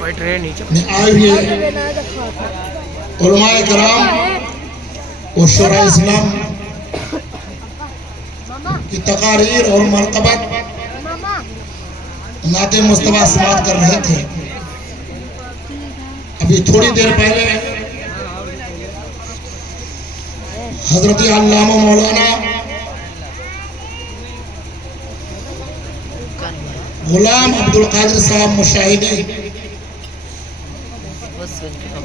میں آئے ہوئے علماء کرام اور شورا اسلام کی تقاریر اور مرتبت نعت مصطفیٰ سماعت کر رہے تھے. ابھی تھوڑی دیر پہلے حضرت علامہ مولانا غلام عبدالقادر صاحب مشاہدی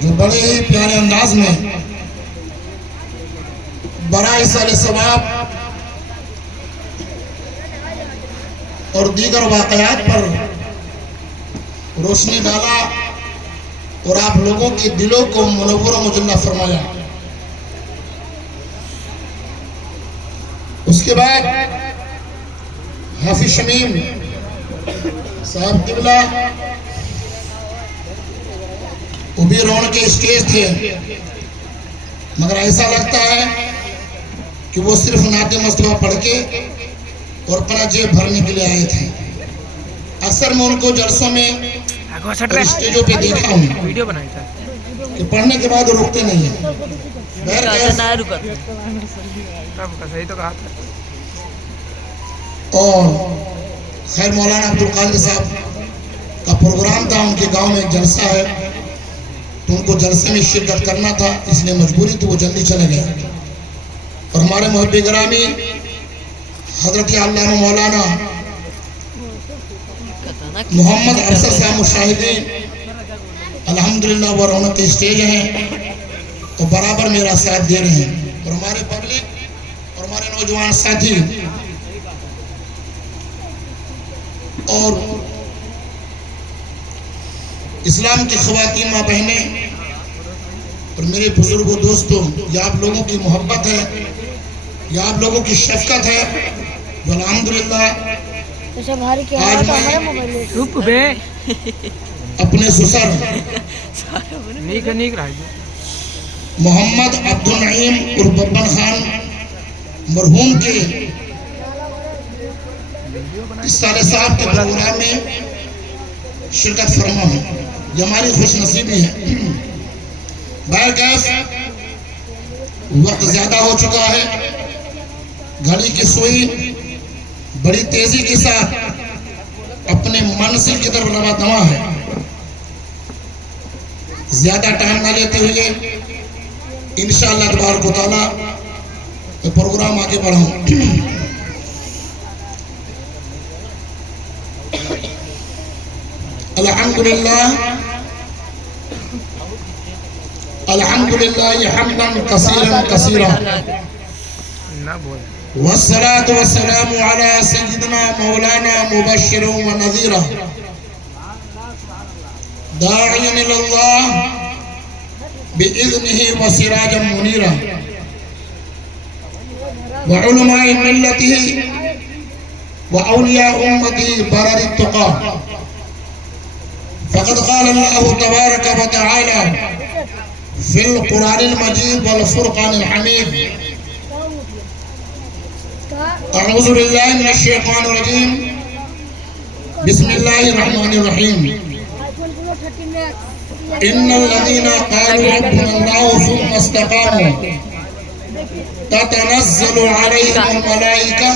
جو بڑے ہی پیارے انداز میں برائے ایصال ثواب اور دیگر واقعات پر روشنی ڈالا اور آپ لوگوں کے دلوں کو منور و مجلہ فرمایا. اس کے بعد حافظ شمیم صاحب قبلہ وہ بھی رون کے اسٹیج تھے، مگر ایسا لگتا ہے کہ وہ صرف نعت مصطفیٰ پڑھ کے اور اپنا جیب بھرنے کے لیے آئے تھے. اکثر میں ان کو جلسوں میں اسٹیجوں پہ دیکھا ہوں کہ پڑھنے کے بعد رکتے نہیں ہیں. اور خیر مولانا عبدالقادر صاحب کا پروگرام تھا، ان کے گاؤں میں جلسہ ہے تو ان کو جلسے میں شرکت کرنا تھا، اس لیے مجبوری تھی وہ جلدی چلے گئے. اور ہمارے محب گرامی حضرت علامہ مولانا محمد افسر صاحب مشاہدی الحمدللہ وہ رونق کے اسٹیج ہیں تو برابر میرا ساتھ دے رہے ہیں. اور ہمارے پبلک اور ہمارے نوجوان ساتھی اور اسلام کی خواتین ماں بہنیں اور میرے بزرگوں دوستوں، یہ آپ لوگوں کی محبت ہے، یہ آپ لوگوں کی شفقت ہے جو الحمدللہ آج میں اپنے سسر محمد عبدالنعیم اور ببن خان مرحوم کے سال صاحب کے پروگرام میں شرکت فرما ہوں. یہ ہماری خوش نصیبی ہے. بہرکیف وقت زیادہ ہو چکا ہے، گھڑی کی سوئی بڑی تیزی کے ساتھ اپنے منزل کی طرف رواں دواں ہے. زیادہ ٹائم نہ لیتے ہوئے انشاءاللہ تبارک و تعالی پروگرام آگے بڑھاؤں. الحمدللہ حمدا کثیرا کثیرا والصلاة والسلام على سيدنا مولانا مبشرا ونذيرا داعيا إلى الله بإذنه وسراجا منيرا وعلماء ملته وأولياء أمته برر التقى. فقد قال الله تبارك وتعالى في القرآن المجيد والفرقان الحميد: أعوذ بالله من الشيطان الرجيم، بسم الله الرحمن الرحيم. إن الذين قالوا ربنا الله ثم استقاموا تتنزل عليهم الملائكة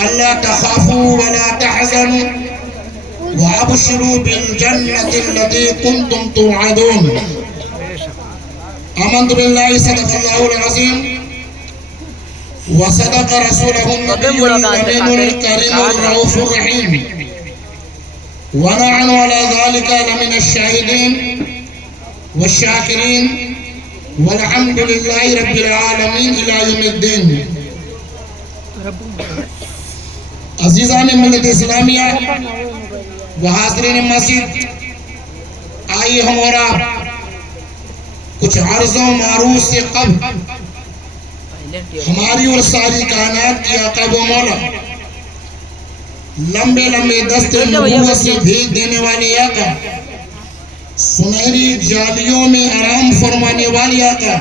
ألا تخافوا ولا تحزنوا وأبشروا بالجنة التي كنتم توعدون. آمنت بالله صدق الله العظيم وصدق رسوله النبي الأمين الكريم الرؤوف الرحيم ونحن على ذلك لمن الشاهدين والشاكرين والحمد لله رب العالمين إلى يوم الدين. عزیزان ملت اسلامیہ و حاضرین مسجد، آئیے ہم اور آپ کچھ عرض و معروض سے قبل ہماری اور ساری کائنات کی آقا و مولا لمبے لمبے دست نبوت سے بھیج دینے والے آقا، سنہری جالیوں میں آرام فرمانے والی آقا،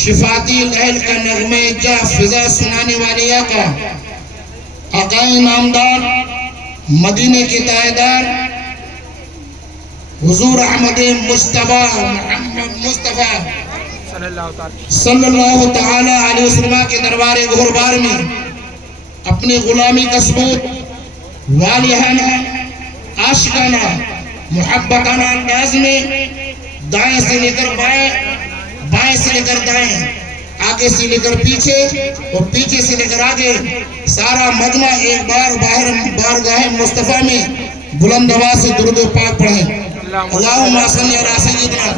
شفاتی لہل کا نغمہ جا فضا سنانے والی آقا، آقا نامدار، مدینے کے تاجدار، حضور احمد مصطفیٰ محمد مصطفیٰ صلی اللہ تعالی علیہ وسلم کے دربار گہربار میں اپنے غلامی کا ثبوت والیہانہ عاشقانہ محبتانہ انداز میں دائیں سے لے کر بائیں، بائیں سے لے کر دائیں، آگے سے لے کر پیچھے اور پیچھے سے لے کر آگے سارا مجمع ایک بار باہر بارگاہ مصطفیٰ میں بلند آواز سے درود پاک پڑھیں۔ اللہم صلی علی سیدنا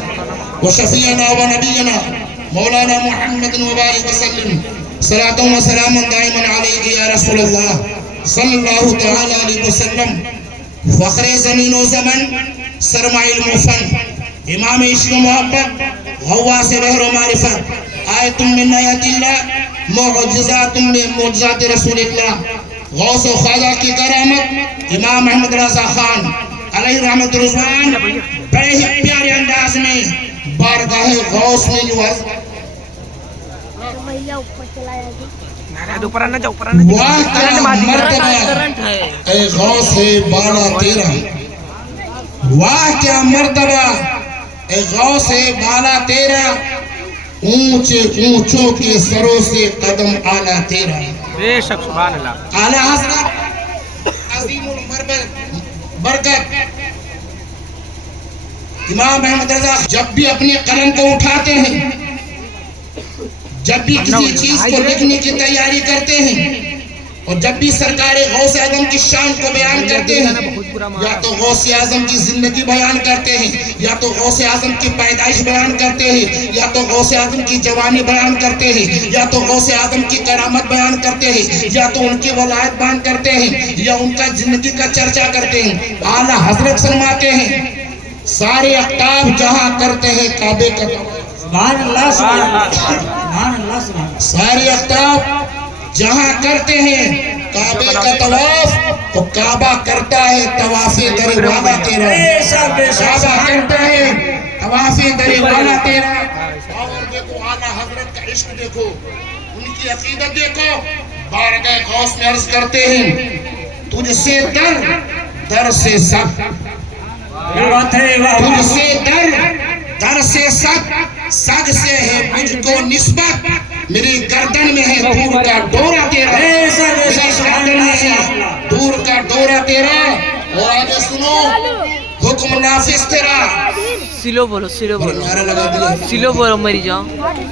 و شفیعنا و نبینا مولانا محمد مبارک وسلم صلاۃ و سلام دائما علیک یا رسول اللہ صلی اللہ تعالی علیہ وسلم۔ فخر زمین و زمن، سرمایہ المفن، امام عشق و محبت، غواص بحر و معرفت، آیت من آیات اللہ، معجزات من معجزات رسول اللہ، غوث و خواجہ کی کرامت امام احمد رضا خان علیہ رحمت رضوان بڑے ہی پیارے انداز میں بارگاہ غوث میں جو واہ کیا مرتبہ اے غوث بالا تیرا، واہ کیا مرتبہ اے غوث بالا تیرا، اونچے اونچوں کے سروں سے قدم آلہ تیرا۔ بے شک سبحان اللہ۔ اعلیٰ حضرت عظیم برکت امام احمد رضا جب بھی اپنے قلم کو اٹھاتے ہیں، جب بھی کسی چیز کو لکھنے کی تیاری کرتے ہیں، اور جب بھی سرکار غوث اعظم کی شان کو بیان کرتے ہیں، یا تو غوث اعظم کی زندگی بیان کرتے ہیں، یا تو غوث اعظم کی پیدائش بیان کرتے ہیں، یا تو غوث اعظم کی جوانی بیان کرتے ہیں، یا تو غوث اعظم کی کرامت بیان کرتے ہیں، یا تو ان کی ولایت بیان کرتے ہیں، یا ان کا زندگی کا چرچا کرتے ہیں۔ اعلیٰ حضرت فرماتے ہیں سارے اقطاب جہاں کرتے ہیں کعبے کا سبحان اللہ سبحان اللہ، سارے اقطاب جہاں کرتے ہیں کعبے کا طواف، تو کعبہ کرتا ہے طواف در والا تیرا، کعبہ کرتا ہے طواف در والا تیرا۔ اور دیکھو اعلیٰ حضرت کا عشق دیکھو، ان کی عقیدت دیکھو، بارگاہ غوث میں عرض کرتے ہیں تجھ سے در سے سب، تجھ سے در سے سگ سے ہے مجھ کو نسبت، میری گردن میں ہے دور کا ڈورا تیرا، میری گردن میں ہے دور کا ڈورا تیرا۔ اور آگے سنو حکم نافذ تیرا، سلو بولو، سلو بولو، نعرہ لگا دیا، سلو بولو مری جاؤ۔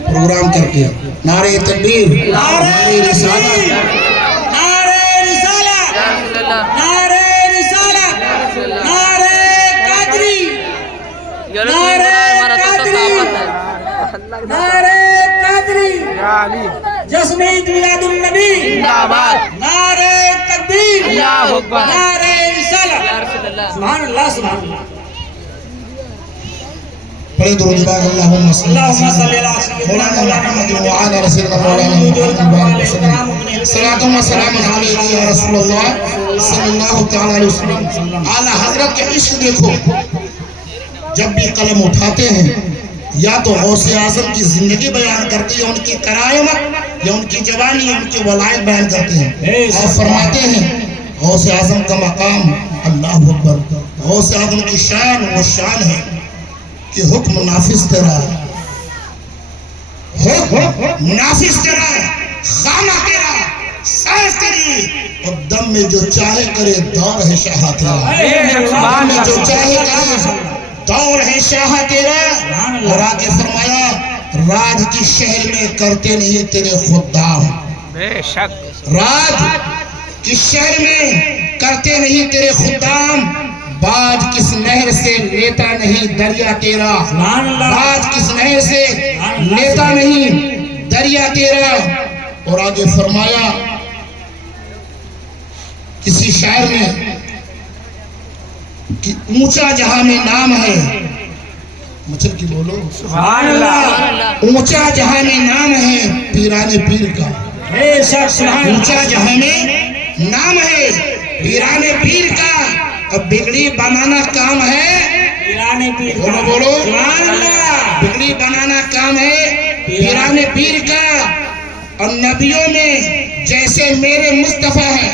پروگرام کر کے نعرہ تکبیر، نعرہ رسالت، نعرہ رسالت، نعرہ رسالت، نعرہ قادری، نعرہ قادری، جشن عید میلاد النبی، نعرہ تکبیر، نعرہ رسالت، سبحان اللہ سبحان اللہ۔ پڑھیں درود پاک اللہم صلی اللہم مولانا محمد وعلی رسولنا مولانا محمد وسلم صلاۃ و سلام علیہ یا رسول اللہ صلی اللہ تعالی علیہ وسلم۔ اعلیٰ حضرت کے عشق دیکھو، جب بھی قلم اٹھاتے ہیں یا تو غوث اعظم کی زندگی بیان کرتے ہیں، ان کی کرامت یا ان کی جوانی یا ان کی ولایت بیان کرتے ہیں، اور فرماتے ہیں غوث اعظم کا مقام اللہ اکبر، غوث اعظم کی شان وہ شان ہے کہ حکم نافذ تیرا ہے، حکم نافذ تیرا ہے، خانہ تیرا، سائز تیری، اور دم میں جو چاہے کرے دور ہے شاہ تیرا، دم میں جو چاہے کرے دور ہے شاہ تیرا۔ اور آگے فرمایا راج کی شہر میں کرتے نہیں تیرے خدام، بے شک راج کی شہر میں کرتے نہیں تیرے خدام، باج کس نہر سے لیتا نہیں دریا تیرا، باج کس نہر سے لیتا نہیں دریا تیرا۔ اور آگے فرمایا کسی شاعر نے کہ اونچا جہاں میں نام ہے، مچھر کی بولو سبحان اللہ، اونچا جہاں میں نام ہے پیران پیر کا، اونچا جہاں میں نام ہے پیران پیر کا، اب بگڑی بنانا کام ہے، بولو بولو بگڑی بنانا کام ہے پیران پیر کا۔ اور نبیوں میں جیسے میرے مصطفیٰ ہیں،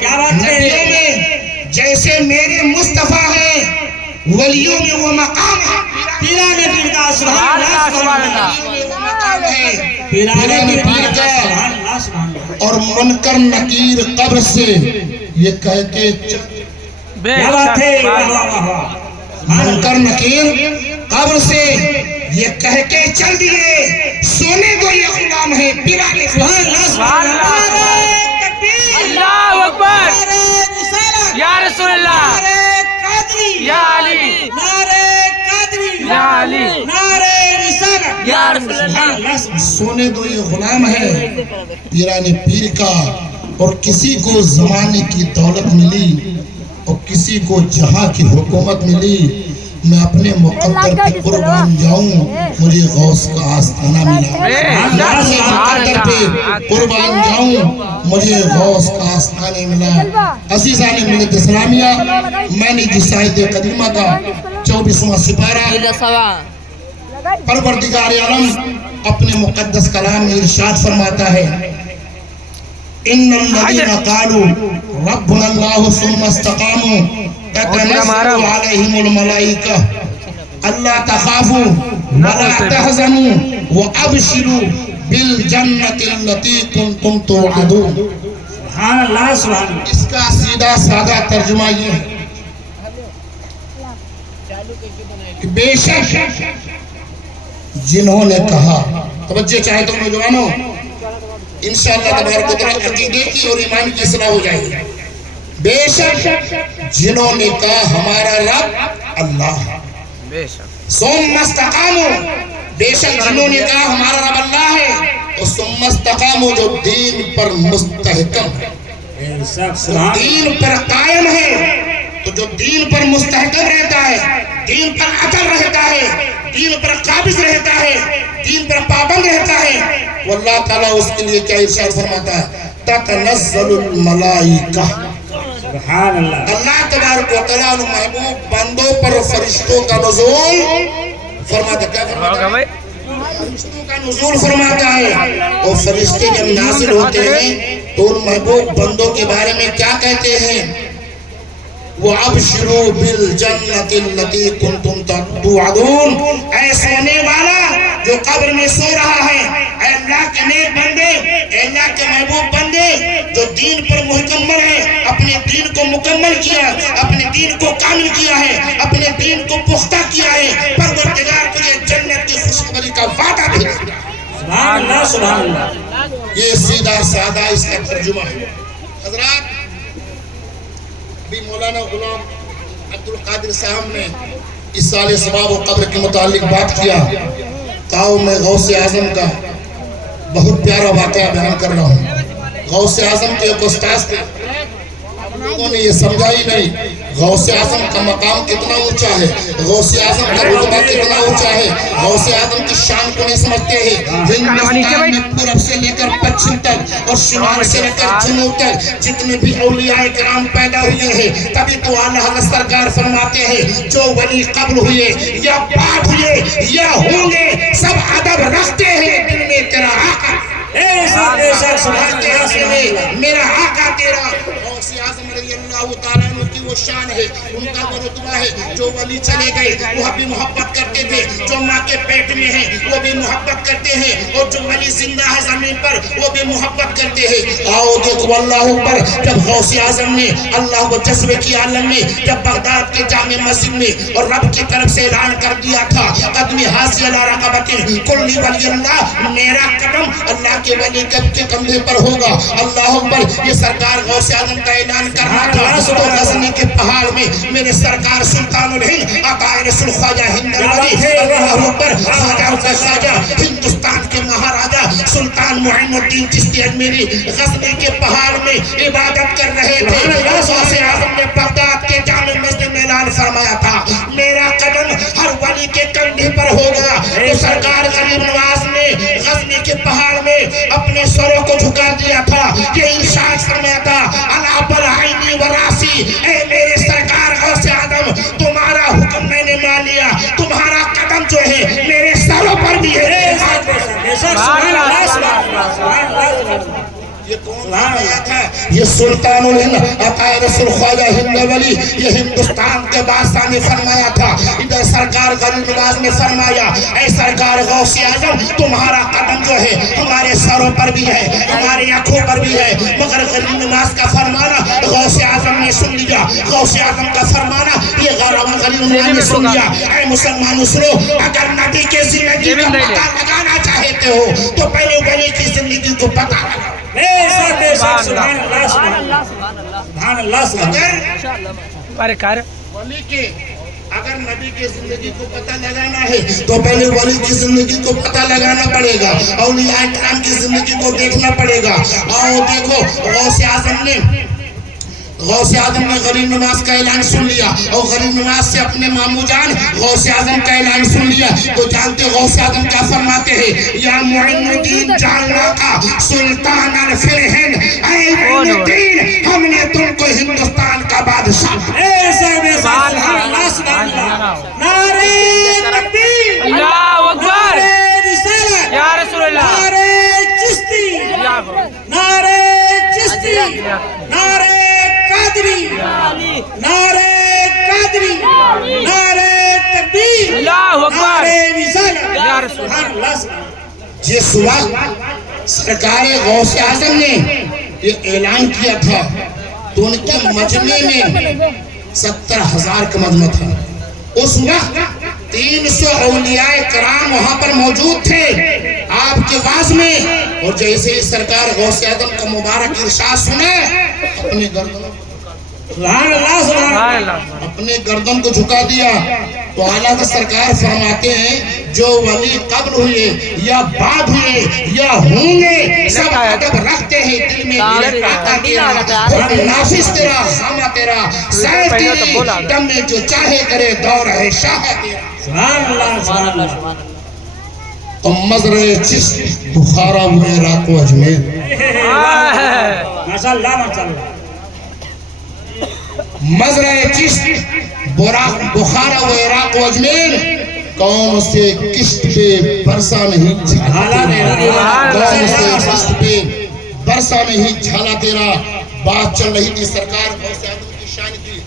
کیا بات ہے، نبیوں میں جیسے میرے مصطفیٰ ہیں वलियों में वो मकाम है, पीराने पीर का सुभान अल्लाह सुभान अल्लाह मकाम है पीराने पीर पीर का का। सुभान अल्लाह सुभान अल्लाह। और मुनकर नकीर कब्र से ये कह के क्या बात है, वाह वाह वाह वाह। मुनकर नकीर कब्र से ये कह के चल दिए, सोने को ये गुलाम है पीराने सुभान अल्लाह सुभान अल्लाह। नारे तकबीर, अल्लाह अकबर। नारे रिसालत, या रसूल अल्लाह, नारे कादरी, या अली, नारे कादरी, या अली, नारे रिसालत, या रसूल सुभान अल्लाह। अल्लाह सुभान सोने को ये गुलाम है पीराने पीर का। और किसी को जमाने की दौलत मिली और किसी को जहां की हुकूमत मिली, मैं अपने मुकद्दर पे कुर्बान जाऊं, मुझे गौस का आस्थाना मिला। मैं अपने मुकद्दर पे कुर्बान जाऊं, मुझे गौस का आस्थाना मिला। अज़ीज़ान मिल्लत इस्लामिया, मैंने जिस आयत करीमा का 24वां सिपारा परवरदिगार आलम अपने मुकद्दस कलाम में इरशाद फरमाता है, इन्नल्लज़ीना क़ालू रब्बुनल्लाहु सुम्मा इस्तक़ामू ततनज़्ज़लु अलैहिमुल मलाइका अल्ला तख़ाफू वला तहज़नू व अबशिरू बिल जन्नतिल्लती कुंतुम तुअदून। अल्लाह सुभान अल्लाह। इसका सीधा साधा तर्जुमा ये है कि बेशक जिन्होंने कहा, तवज्जो चाहे तो नौजवानों, इंशाअल्लाह तबारक व तआला अकीदे की और ईमान की इस्लाह हो जाएगी। बेशक जिन्होंने कहा हमारा रब अल्लाह है, बेशक सुम्मस्तकामो, बेशक जिन्होंने कहा हमारा रब अल्लाह है, और सुम्मस्तकामो जो दीन पर मुस्तहकम है, दीन पर कायम है, तो जो दीन पर मुस्तहकम रहता है, दीन पर अटल रहता है, दीन पर काबिज रहता है, दीन पर पाबंद रहता है, वो अल्लाह ताला उसके लिए क्या इरशाद फरमाता है, ततनज़्ज़लुल मलाइका। सुभान अल्लाह। अल्लाह तबारक व तआला उन महबूब बंदों पर फरिश्तों का नुज़ूल फरमाता, क्या फरमाता है? फरिश्तों का नुज़ूल फरमाता है। और फरिश्ते जब नाज़िल होते हैं तो उन महबूब बंदों के बारे में क्या कहते हैं, वो अबशिरू बिल जन्नतिल्लती कुंतुम तुअदून। ऐ सोने वाला जो कब्र में सो रहा है, ऐ अल्लाह के नेक बंदे, ऐ अल्लाह के महबूब बंदे जो दीन पर मुकम्मल है, अपने दीन को मुकम्मल किया, अपने दीन को कामिल किया है, अपने दीन को पुख्ता किया है, परवरदिगार के लिए जन्नत की खुशखबरी का वादा भी दिया। सुभान अल्लाह सुभान अल्लाह। ये सीधा साधा इसका तर्जुमा है। हजरात, अभी मौलाना गुलाम अब्दुल कादिर साहब ने इस साल सबाब और कब्र के मुतालिक बात किया। ताऊ मैं गौसे आजम का बहुत प्यारा वाक़या बयान कर रहा हूँ। गौसे आजम के एक उस्ताद थे, लोगों ने ये समझा ही नहीं गौसे आजम का मकाम कितना ऊंचा है, गौसे आजम का रुतबा कितना ऊंचा है, गौसे आजम की शान को नहीं समझते हैं। हिंदुस्तान में पूरब से लेकर पश्चिम तक और शुमाल से लेकर जनूब तक जितने भी औलियाए किराम पैदा हुए हैं, तभी तो आला हज़रत सरकार फरमाते हैं, जो वली कब्ल हुए या बाद हुए या होंगे, सब अदब रखते हैं दिल में तेरा आका, मेरा आका तेरा। गौसे आज़म रज़ियल्लाहु ताला अन्हु की वो शान है, उनका वो रुतबा है। जो वली चले गए वो भी मोहब्बत करते थे, जो माँ के पेट में है वो भी मोहब्बत करते हैं, और जो वली जिंदा है जमीन पर वो भी मोहब्बत करते हैं। आओ देखो अल्लाह अकबर, जब गौसे आज़म ने अल्लाह को जज्बे की आलम में जब बगदाद के जामे मस्जिद में और रब की तरफ से ऐलान कर दिया था, कदमी हाज़ी अला रक़बतिन कुल्ली वली अल्लाह, मेरा कदम अल्लाह के वली के कंधे पर होगा। अल्लाह अकबर, ये सरकार गौसे आज़म का ऐलान कर रहा था। तो गज़नी के पहाड़ में मेरे सरकार सुल्तानुल हिंद अताए रसूल ख्वाजा हिंद अली, अल्लाह अकबर, ख्वाजा का ख्वाजा, हिंदुस्तान के महाराजा सुल्तान मुइनुद्दीन चिश्ती अजमेरी गज़नी के पहाड़ में इबादत कर रहे थे। गौसे आज़म ने बगदाद के जामे मस्जिद में ऐलान फरमाया था, मेरा कदम हर वली के कंधे पर होगा। तो सरकार गरीब नवाज ने गज़नी के पहाड़ में अपने सरों को झुका दिया था, ये इरशाद फरमाया था, अला बल आईनी व रासी, ऐ मेरे सरकार गौसे आज़म, तुम्हारा हुक्म मैंने मान लिया, तुम्हारा कदम जो है मेरे सरों पर भी है। یہ کون آیا تھا؟ یہ سلطان الہند عطائے رسول خواجہ ہند ولی، یہ ہندوستان کے بادشاہ نے فرمایا تھا۔ ادھر سرکار غریب نواز نے فرمایا، اے سرکار غوث اعظم، تمہارا قدم جو ہے ہمارے سروں پر بھی ہے، ہماری آنکھوں پر بھی ہے، مگر غریب نواز کا فرمانا غوث اعظم نے سن لیا، غوث اعظم کا فرمانا یہ غریب نواز نے سن لیا۔ اے مسلمان سنو، اگر نبی کے زندگی کا پتہ لگانا چاہتے ہو تو پہلے ولی کی زندگی کو پتہ لگا۔ بے شک سبحان اللہ سبحان اللہ سبحان اللہ سبحان اللہ۔ پر کر ولی کے اگر نبی کی زندگی کو پتہ لگانا ہے تو پہلے ولی کی زندگی کو پتہ لگانا پڑے گا، اولیاء کرام کی زندگی کو دیکھنا پڑے گا۔ اور دیکھو غوث اعظم نے غریب نواز کا اعلان سن لیا، اور غریب نواز سے اپنے مامو جان غوث اعظم کا اعلان سن لیا تو جانتے غوث اعظم کیا فرماتے ہیں؟ یا معین الدین جالنا کا سلطان الفلہن، اے معین الدین ہم نے تم کو ہندوستان کا بادشاہ۔ سبحان اللہ سبحان اللہ۔ نعرہ تکبیر، اللہ اکبر، نعرہ رسالت، یا رسول اللہ، نعرہ چشتی، نعرہ چشتی، نعرہ قادری، نعرہ قادری، نعرہ تکبیر، اللہ اکبر، نعرہ رسالت، یا رسول سبحان اللہ سبحان اللہ۔ جس وقت سرکار غوث اعظم نے یہ اعلان کیا تھا تو ان کے مجمع میں 70,000 کا مجمع تھا۔ اس وقت 300 اولیاء کرام وہاں پر موجود تھے آپ کے واز میں، اور جیسے ہی سرکار غوث اعظم کا مبارک ارشاد سنے اپنے گردن سبحان اللہ سبحان اللہ۔ اپنے گردن کو جھکا دیا تو اعلیٰ حضرت سرکار فرماتے ہیں جو ولی قبل ہوئے یا بعد ہوئے یا ہوں گے سب ادب رکھتے ہیں دل میں آقا تیرا حکم نافذ تیرا خامہ تیرا سیف تیری دم میں جو چاہے کرے دور ہے شاہ تیرا۔ سبحان اللہ سبحان اللہ۔ تو مزرعِ چشت بخارا و عراق و اجمیر، ماشاء اللہ ماشاء اللہ۔ مزرعِ چشت بخارا و عراق و اجمیر، کون سے کشت پہ برسا نہیں جھالا تیرا، کون سے کشت پہ برسا نہیں جھالا تیرا۔ بات چل رہی تھی سرکار غوث اعظم کی شان کی۔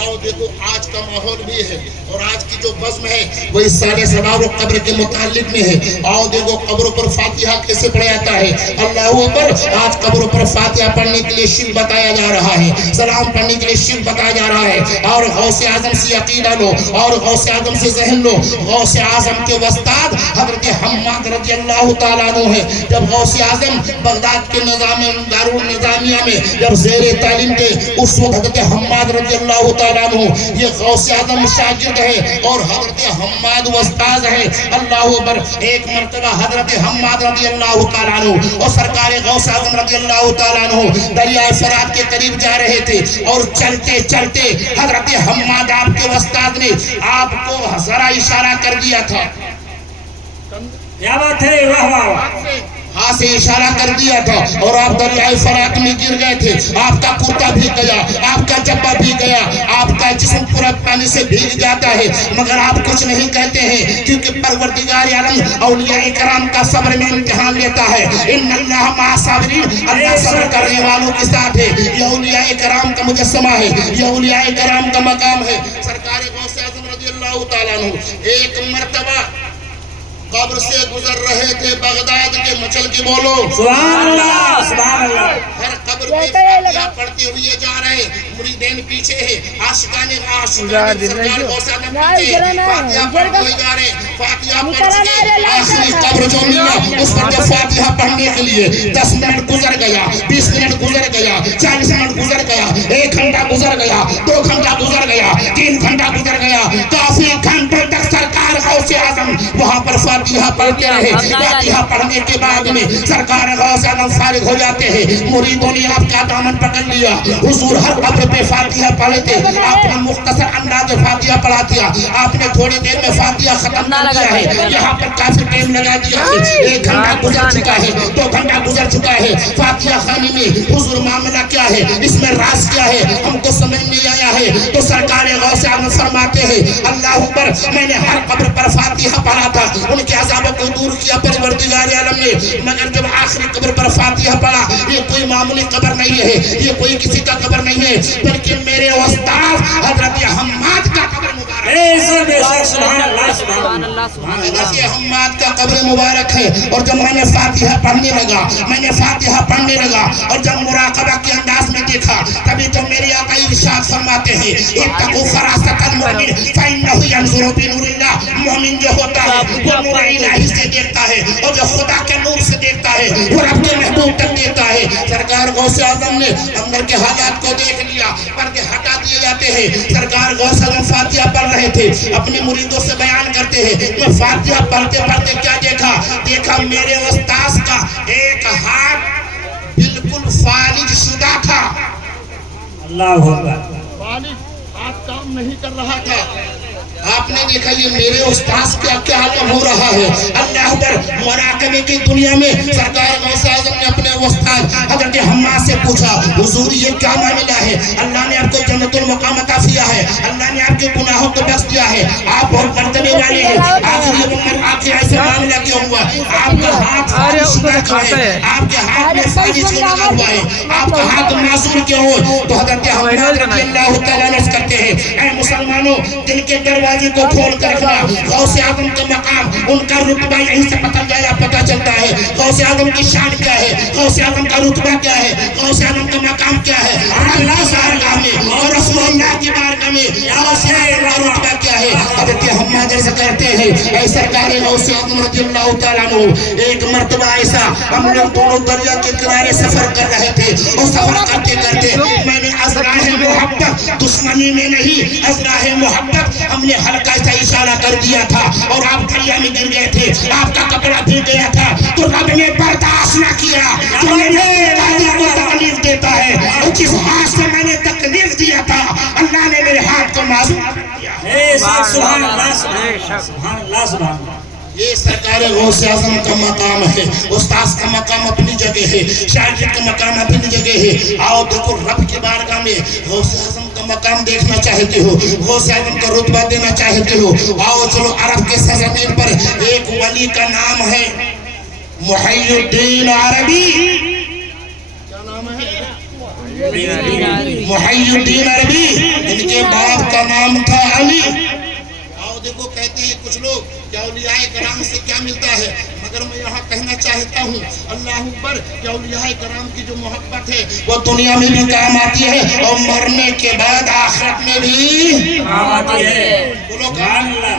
آؤ دیکھو آج کا ماحول بھی ہے اور آج کی جو بزم ہے وہ اس سارے سوال و قبر کے متعلق میں ہے۔ آؤ دیکھو قبروں پر فاتحہ کیسے پڑھا جاتا ہے۔ اللہ اکبر، آج قبروں پر فاتحہ پڑھنے کے لیے شرک بتایا جا رہا ہے، سلام پڑھنے کے لیے شرک بتایا جا رہا ہے۔ اور غوث اعظم سے عقیدہ لو اور غوث اعظم سے ذہن لو۔ غوث اعظم کے استاد حضرت حماد رضی اللہ تعالیٰ عنہ ہے۔ جب غوث اعظم بغداد کے نظام دارالنظامیہ میں جب زیر تعلیم تھے اس وقت حضرت حماد رضی اللہ تعالیٰ عنہ یہ غوث اعظم شاگرد ہے اور حضرت حماد استاد ہے۔ اللہ اکبر، ایک مرتبہ حضرت حماد رضی اللہ تعالیٰ عنہ اور سرکار غوث اعظم رضی اللہ تعالیٰ عنہ دریائے فرات کے قریب جا رہے تھے اور چلتے چلتے حضرت حماد آپ کے استاد نے آپ کو ذرا اشارہ کر دیا تھا۔ کیا بات ہے، واہ واہ واہ۔ ہاں سے اشارہ کر دیا تھا اور آپ دریائے فرات میں گر گئے تھے۔ آپ کا کرتا بھی گیا، آپ کا جبہ بھی گیا، آپ کا جسم پورا پانی سے بھیگ جاتا ہے، مگر آپ کچھ نہیں کہتے ہیں کیونکہ پروردگار عالم اولیاء کرام کا صبر میں امتحان لیتا ہے۔ ان اللہ مع الصابرین، اللہ صبر کرنے والوں کے ساتھ ہے۔ یہ اولیاء کرام کا مجسمہ ہے، یہ اولیاء کرام کا مقام ہے۔ سرکار غوث اعظم رضی اللہ تعالیٰ عنہ ایک مرتبہ قبر سے گزر رہے تھے بغداد کے، مچل کے بولو سبحان اللہ سبحان اللہ۔ ہر قبر پہ فاتحہ پڑھتے ہوئے جا رہے، مریدین پیچھے ہے، عاشقان سرکار غوث اعظم پیچھے فاتحہ پڑھتے ہوئے جا رہے، فاتحہ پڑھ کے آخری قبر جو ملا اس پر جب فاتحہ پڑھنے کے لیے 10 منٹ گزر گیا، 20 منٹ گزر گیا، 40 منٹ گزر گیا، 1 گھنٹہ گزر گیا، 2 گھنٹہ گزر گیا، 3 گھنٹہ گزر گیا، کافی گھنٹوں تک سرکار غوث اعظم وہاں پر فاتحہ پڑھتے رہے۔ فاتحہ پڑھنے کے بعد میں سرکار غوث اعظم فارغ ہو جاتے ہیں، مریدوں نے آپ کا دامن پکڑ لیا۔ حضور ہر قبر پہ فاتحہ پڑھے تھے، آپ نے مختصر انداز میں فاتحہ پڑھا دیا، آپ نے تھوڑی دیر میں فاتحہ ختم کر دیا ہے، یہاں پر کافی ٹائم لگا دیا ہے، 1 گھنٹہ گزر چکا ہے، 2 گھنٹہ گزر چکا ہے۔ فاتحہ خانی میں حضور معاملہ کیا ہے، اس میں راز کیا ہے ہم کو سمجھ نہیں آیا ہے۔ تو سرکار غوث اعظم فرماتے ہیں اللہ اکبر، میں نے ہر قبر پر فاتحہ پڑھا تھا، ان کے عذابوں کو دور کیا پروردگار عالم نے، مگر جب آخری قبر پر فاتحہ پڑھا، یہ کوئی معمولی قبر نہیں ہے، یہ کوئی کسی کا قبر نہیں ہے، بلکہ میرے استاد حضرت حماد کا قبر مبارک ہے۔ بے شک سبحان اللہ سبحان اللہ سبحان اللہ۔ حضرت حماد کا قبر مبارک ہے۔ اور جب میں نے فاتحہ پڑھنے لگا، اور جب مراقبہ کے انداز میں دیکھا، تبھی تو میرے آقا ارشاد فرماتے ہیں اتقوا فراست المؤمن فإنه ينظر بنور اللہ۔ مومن جو ہوتا ہے وہ نور الہی سے دیکھتا ہے، اور جو خدا کے نور سے دیکھتا ہے وہ رب کے محبوب تک دیکھتا ہے۔ سرکار غوث اعظم نے اندر کے حالات کو دیکھ لیا، پردے ہٹا دیے جاتے ہیں۔ سرکار غوث اعظم فاتحہ پڑھ رہے تھے، اپنے مریدوں سے بیان کرتے ہیں، میں فاتحہ پڑھتے پڑھتے کیا دیکھا میرے استاذ کا ایک ہاتھ بالکل فالج شدہ تھا، اللہ اکبر۔ فالج ہاتھ کام نہیں کر رہا تھا۔ آپ نے دیکھا یہ میرے استاذ کیا عالم ہو رہا ہے۔ اللہ اکبر۔ مراقبے کی دنیا میں سرکار غوث اعظم نے اپنے استاد حضرت حماد سے پوچھا، حضور یہ کیا معاملہ ہے؟ اللہ نے آپ کو جنت المقام عطا کیا ہے، اللہ نے آپ کے گناہوں کو بخش دیا ہے، آپ بہت مرتبے والے ہیں، آخر یہ عمر آپ کے ایسے معاملہ کیوں ہوا؟ آپ کا ہاتھ فالج شدہ کیوں ہے؟ آپ کے ہاتھ میں فالج کیوں لگا ہوا ہے؟ آپ کا ہاتھ معذور کیوں ہو؟ تو حضرت حماد رضی اللہ تعالیٰ عنہ کرتے ہیں، اے مسلمانوں، دل کے دروازے کو کھول کر رکھنا۔ غوث اعظم کا مقام، ان کا رتبہ یہیں سے پتہ چلتا ہے۔ غوث اعظم کی شان کیا ہے، غوث اعظم کا رتبہ کیا ہے، غوث اعظم کا مقام کیا ہے، اللہ کی بارگاہ میں اور رسول اللہ کی بارگاہ میں غوث اعظم کا رتبہ کیا ہے۔ حضرت حماد عرض کرتے ہیں، اے سرکار غوث اعظم رضی اللہ تعالیٰ عنہ، ایک مرتبہ ایسا ہم لوگ دونوں دریا کے کنارے سفر کر رہے تھے، اور سفر کرتے کرتے میں نے ازراہ محبت، دشمنی میں نہیں، ازراہ محبت ہم نے ہلکا سا اشارہ کر دیا تھا، اور آپ دریا میں گر گئے تھے، آپ کا کپڑا بھیگ گیا تھا، تو رب نے برداشت نہ کیا۔ جو میرے قادر کو تکلیف دیتا ہے، اور جس ہاتھ سے میں نے تکلیف دیا تھا، اللہ نے میرے ہاتھ کو معذور کر دیا۔ سبحان اللہ سبحان اللہ سبحان اللہ۔ یہ سرکار غوث اعظم کا مقام ہے، استاذ کا مقام اپنی جگہ ہے، شاگرد کا مقام اپنی جگہ ہے۔ آؤ دیکھو رب کی بارگاہ میں غوث اعظم کا مقام دیکھنا چاہتے ہو، غوث اعظم کا رتبہ دینا چاہتے ہو، آؤ چلو عرب کے سرزمین پر ایک ولی کا نام ہے محی الدین عربی۔ کیا نام ہے؟ محی الدین عربی۔ ان کے باپ کا نام تھا علی۔ آؤ دیکھو کہتے ہیں کچھ لوگ کہ اولیاء کرام سے کیا ملتا ہے، مگر میں یہاں کہنا چاہتا ہوں اللہ اکبر کہ اولیاء کرام کی جو محبت ہے وہ دنیا میں بھی کام آتی ہے، اور مرنے کے بعد آخرت میں بھی کام آتی ہے۔ بولو سبحان اللہ۔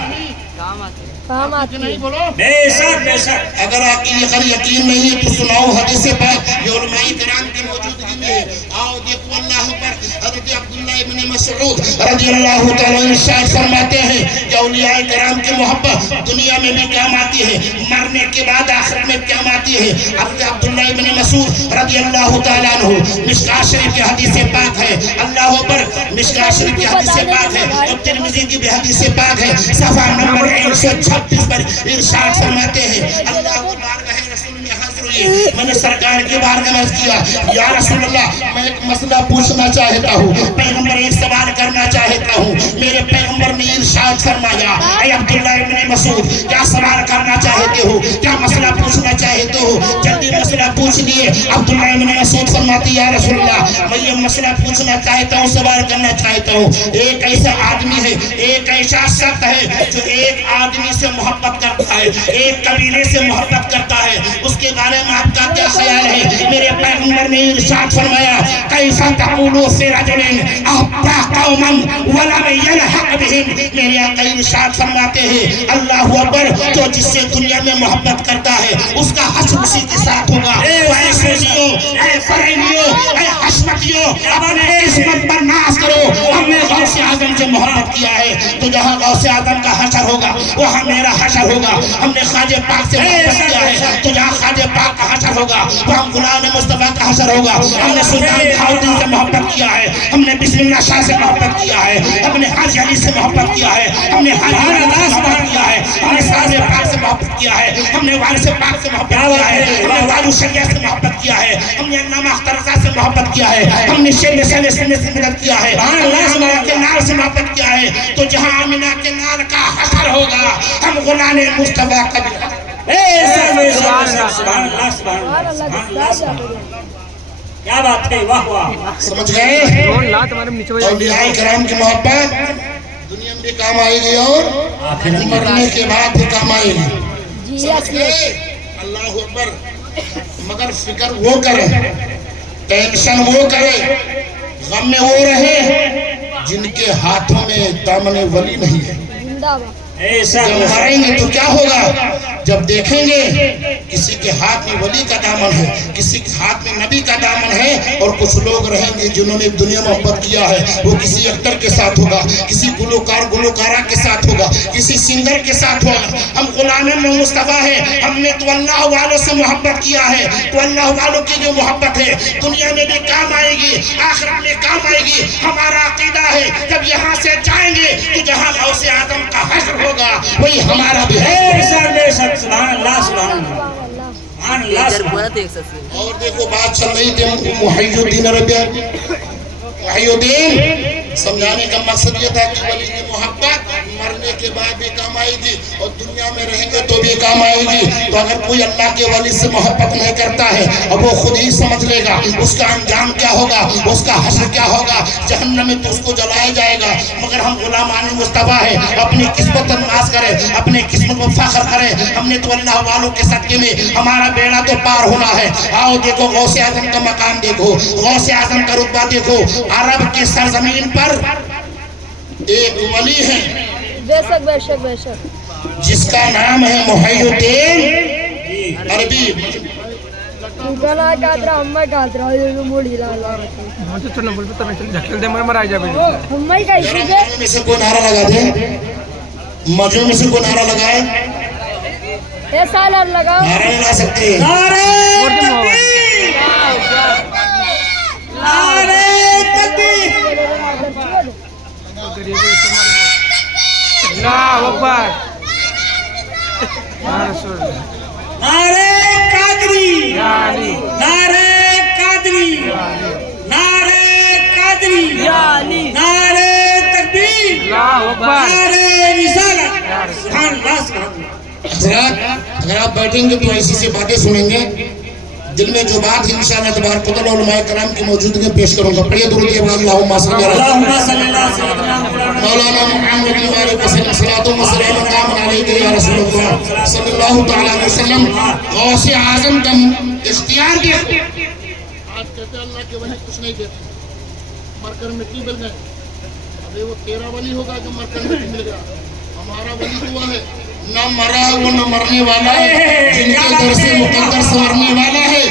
کام آتی نہیں بولو۔ بے شک بے شک۔ اگر آپ کی اگر یقین نہیں ہے تو سناؤ حدیث پاک یہ علماء کرام کی موجودگی میں ہے۔ آؤ دیکھو اللہ اکبر۔ حضرت عبداللہ ابن مسعود رضی اللہ تعالیٰ ارشاد فرماتے ہیں کہ اولیاء کرام کی محبت دنیا میں بھی کام آتی ہے، مرنے کے بعد آخرت میں کام آتی ہے۔ حضرت عبداللہ ابن مسعود رضی اللہ تعالیٰ عنہ، مشکاۃ شریف کی حدیث پاک ہے، اللہ اکبر، مشکاۃ شریف کی حدیث پاک ہے، اور ترمذی کی بھی حدیث پاک ہے، صفحہ نمبر 136 پر ارشاد فرماتے ہیں اللہ کی بارگاہ رسول میں حاضر ہوئے، میں نے سرکار کی بارگاہ میں عرض کیا یا رسول اللہ میں ایک مسئلہ پوچھنا چاہتا ہوں، پیغمبر ایک سوال کرنا چاہتا ہوں۔ میرے پیغمبر نے ارشاد فرمایا اے عبداللہ ابن مسعود کیا سوال کرنا چاہتے ہو، کیا مسئلہ پوچھنا چاہتے ہو؟ جلدی مسئلہ پوچھ لیے۔ عبداللہ ابن مسعود فرماتے یا رسول اللہ میں یہ مسئلہ پوچھنا چاہتا ہوں، سوال کرنا چاہتا ہوں۔ ایک ایسا آدمی ہے، ایک ایسا شخص ہے جو ایک آدمی سے محبت کرتا ہے، ایک قبیلے سے محبت کرتا ہے، اس کے بارے میں آپ کا کیا خیال ہے؟ میرے پیغمبر نے ارشاد فرمایا کیف تقولوا فی رجل احبا قوما ولم یلحق بهم۔ میرے آقا ارشاد فرماتے ہیں اللہ اکبر، جو جس سے دنیا میں محبت کرتا ہے اس کا حشر اسی کے ساتھ ہوگا۔ اے سنیو، اے فرینیو، اے حشمتیو، اپنے قسمت پر ناز کرو، ہم نے غوث اعظم سے محبت کیا ہے تو جہاں غوث اعظم کا حشر ہوگا وہاں میرا حشر ہوگا۔ ہم نے خواجہ پاک سے محبت کیا ہے تو جہاں خواجہ پاک کا حشر ہوگا وہاں غلام مصطفیٰ کا حشر ہوگا۔ ہم نے سلطان بہاؤالدین سے محبت کیا ہے، ہم نے بسم اللہ شاہ سے محبت کیا ہے، اپنے حاجی علی سے محبت کیا ہے، ہم نے حاجی اللہ سے محبت کیا ہے، ہم نے ساز پاک سے محبت کیا ہے، ہم نے وارث پاک سے محبت کیا ہے، ہم نے والو شریعہ سے محبت کیا ہے، ہم نے علامہ اختر رضا سے محبت کیا ہے، ہم نے شیخ سے مدد کیا ہے، اللہ کے نال سے محبت کیا ہے تو جہاں آمنہ کے نال کا حشر ہوگا ہم غلام مصطفیٰ کبھی سبحان اللہ سبحان اللہ سبحان اللہ کیا بات ہے واہ واہ سمجھ گئے لا تمہارے نیچے بجا اولیاء کرام کی محبت دنیا میں بھی کام آئے گی اور مرنے کے بعد بھی کام آئے گی سمجھ گئے اللہ اکبر مگر فکر وہ کرے ٹینشن وہ کرے غم میں وہ رہے جن کے ہاتھوں میں دامن ولی نہیں ہے جب مریں گے تو کیا ہوگا جب دیکھیں گے کسی کے ہاتھ میں ولی کا دامن ہے کسی کے ہاتھ میں نبی کا دامن ہے اور کچھ لوگ رہیں گے جنہوں نے دنیا محبت کیا ہے وہ کسی ایکٹر کے ساتھ ہوگا کسی گلوکارہ کے ساتھ ہوگا کسی سنگر کے ساتھ ہوگا ہم غلام مصطفیٰ ہیں ہم نے تو اللہ والوں سے محبت کیا ہے تو اللہ والوں کی جو محبت ہے دنیا میں بھی کام آئے گی آخرت میں کام آئے گی ہمارا عقیدہ ہے جب یہاں سے جائیں گے تو جہاں غوث اعظم کا حشر ہوگا وہی ہمارا بھی ہے سبحان اللہ سبحان اللہ سبحان اللہ سبحان اللہ اور دیکھو بات چل رہی تھی محی الدین عربی محی الدین سمجھانے کا مقصد یہ تھا کہ ولی کی محبت مرنے کے بعد بھی کام آئے گی اور دنیا میں رہیں گے تو بھی کام آئے گی تو اگر کوئی اللہ کے ولی سے محبت نہیں کرتا ہے اب وہ خود ہی سمجھ لے گا اس کا انجام کیا ہوگا اس کا حشر کیا ہوگا جہنم میں تو اس کو جلایا جائے گا مگر ہم غلامان مصطفیٰ ہیں اپنی قسمت نماز کریں اپنی قسمت میں فخر کریں ہم نے تو اللہ والوں کے صدقے میں ہمارا بیڑا تو پار ہونا ہے آؤ دیکھو غوث اعظم کا مقام دیکھو غوث اعظم کا رتبہ دیکھو عرب کی سرزمین پر ایک ولی ہے بے شک بے شک بے شک جس کا نام ہے محی الدین عربی گلا کاترا ہمیں کاترا یہ موڑی لالا تو چلنا بول پتہ نہیں چل جھکل دے مر آ جائے ہمیں کا اسی کے مجموعے میں سے کوئی نعرہ لگا دے مجموعے میں سے کوئی نعرہ لگائے اے سالار لگا نعرہ نہیں لا سکتے اللہ اکبر یا رسول نعرہ قادری یا علی نعرہ قادری نعرہ قادری یا علی نعرہ تکبیر اللہ اکبر نعرہ رسالت سبحان اللہ سبحان اللہ حضرات اگر آپ بیٹھیں گے تو ایسی سی باتیں سنیں گے دل میں جو بات ہے انشاءاللہ تبارک و تعالی علماء کرام کی موجودگی میں پیش کروں گا پڑھیے درود اللہم صلی اللہ مولانا محمد وآلہ وسلم صلاۃ و سلام علیک یا رسول اللہ صلی اللہ تعالی علیہ وسلم غوث اعظم کا اختیار دیا آج کہتے ہیں اللہ کے ولی کچھ نہیں دیتے مر کر مٹی مل گئے ابھی وہ تیرا ولی ہوگا جو مر کر مٹی مل گیا ہمارا ولی ہوا ہے نہ مرا وہ نہ مرنے والا ہے جن کے در سے مقدر سنورنے والا ہے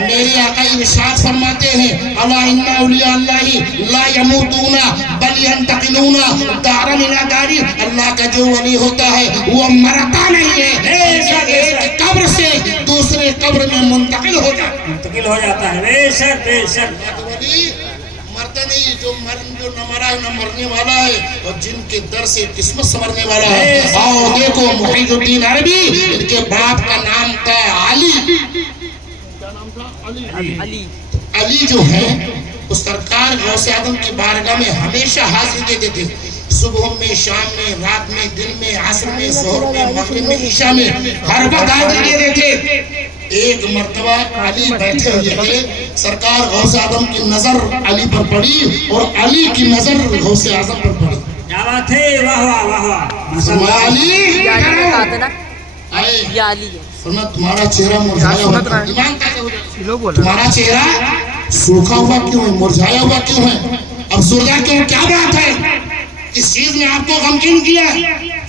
میرے آقا ارشاد فرماتے ہیں الا ان اولیاء اللہ لا یموتون بل ینتقلون دارا الی دار اللہ کا جو ولی ہوتا ہے وہ مرتا نہیں ہے ایک قبر سے دوسرے قبر میں منتقل ہو جاتا ہے بے شک بے شک ولی مرتا نہیں جو نہ مرا ہے نہ مرنے والا ہے اور جن کے در سے قسمت سنورنے والا ہے آؤ دیکھو محی الدین عربی ان کے باپ کا نام تھا علی کیا نام تھا علی جو ہے اس سرکار غوث اعظم کی بارگاہ میں ہمیشہ حاضری دیتے تھے صبح میں شام میں رات میں دن میں عصر میں ظہر میں مغرب میں عشاء میں ہر وقت حاضری دیتے تھے ایک مرتبہ علی بیٹھے ہوئے تھے سرکار غوث اعظم کی نظر علی پر پڑی اور علی کی نظر غوث اعظم پر پڑی کیا بات ہے واہ واہ واہ واہ علی آئے یا علی سنا تمہارا چہرہ مرجھایا ہوا ایمان کیسے ہو جائے تمہارا چہرہ سوکھا ہوا کیوں ہے مرجھایا ہوا کیوں ہے افسردہ کیوں کیا بات ہے اس چیز نے آپ کو غمگین کیا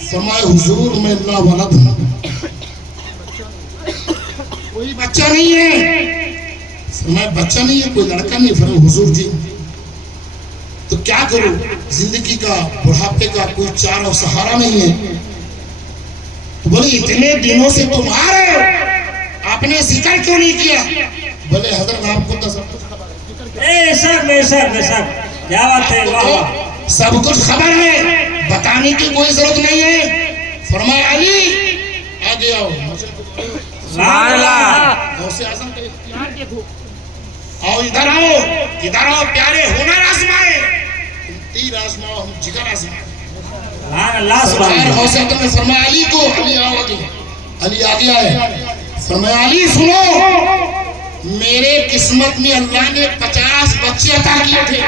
فرمائے حضور میں اللہ ولد ہوں کوئی بچہ نہیں ہے فرمائے بچہ نہیں ہے کوئی لڑکا نہیں فرمائے حضور جی تو کیا کروں زندگی کا بڑھاپے کا کوئی چارہ و سہارا نہیں ہے تو بولے اتنے دنوں سے تم آ رہے ہو آپ نے ذکر کیوں نہیں کیا بولے حضرت آپ کو تو سب کچھ خبر ہے بے شک بے شک بے شک کیا بات ہے واہ واہ سب کچھ خبر ہے بتانے کی کوئی ضرورت نہیں ہے فرمایا علی آگے آؤ سبحان اللہ غوث اعظم کا اختیار دیکھو آؤ ادھر آؤ پیارے ہنر آزمائے تیر آزماؤ ہم جگر آزمائے سبحان اللہ سبحان سرکار اللہ غوث اعظم نے فرمایا علی کو، علی آؤ آگے، علی آ گیا ہے، فرمایا علی سنو، میرے قسمت میں اللہ نے 50 بچے عطا کیے تھے،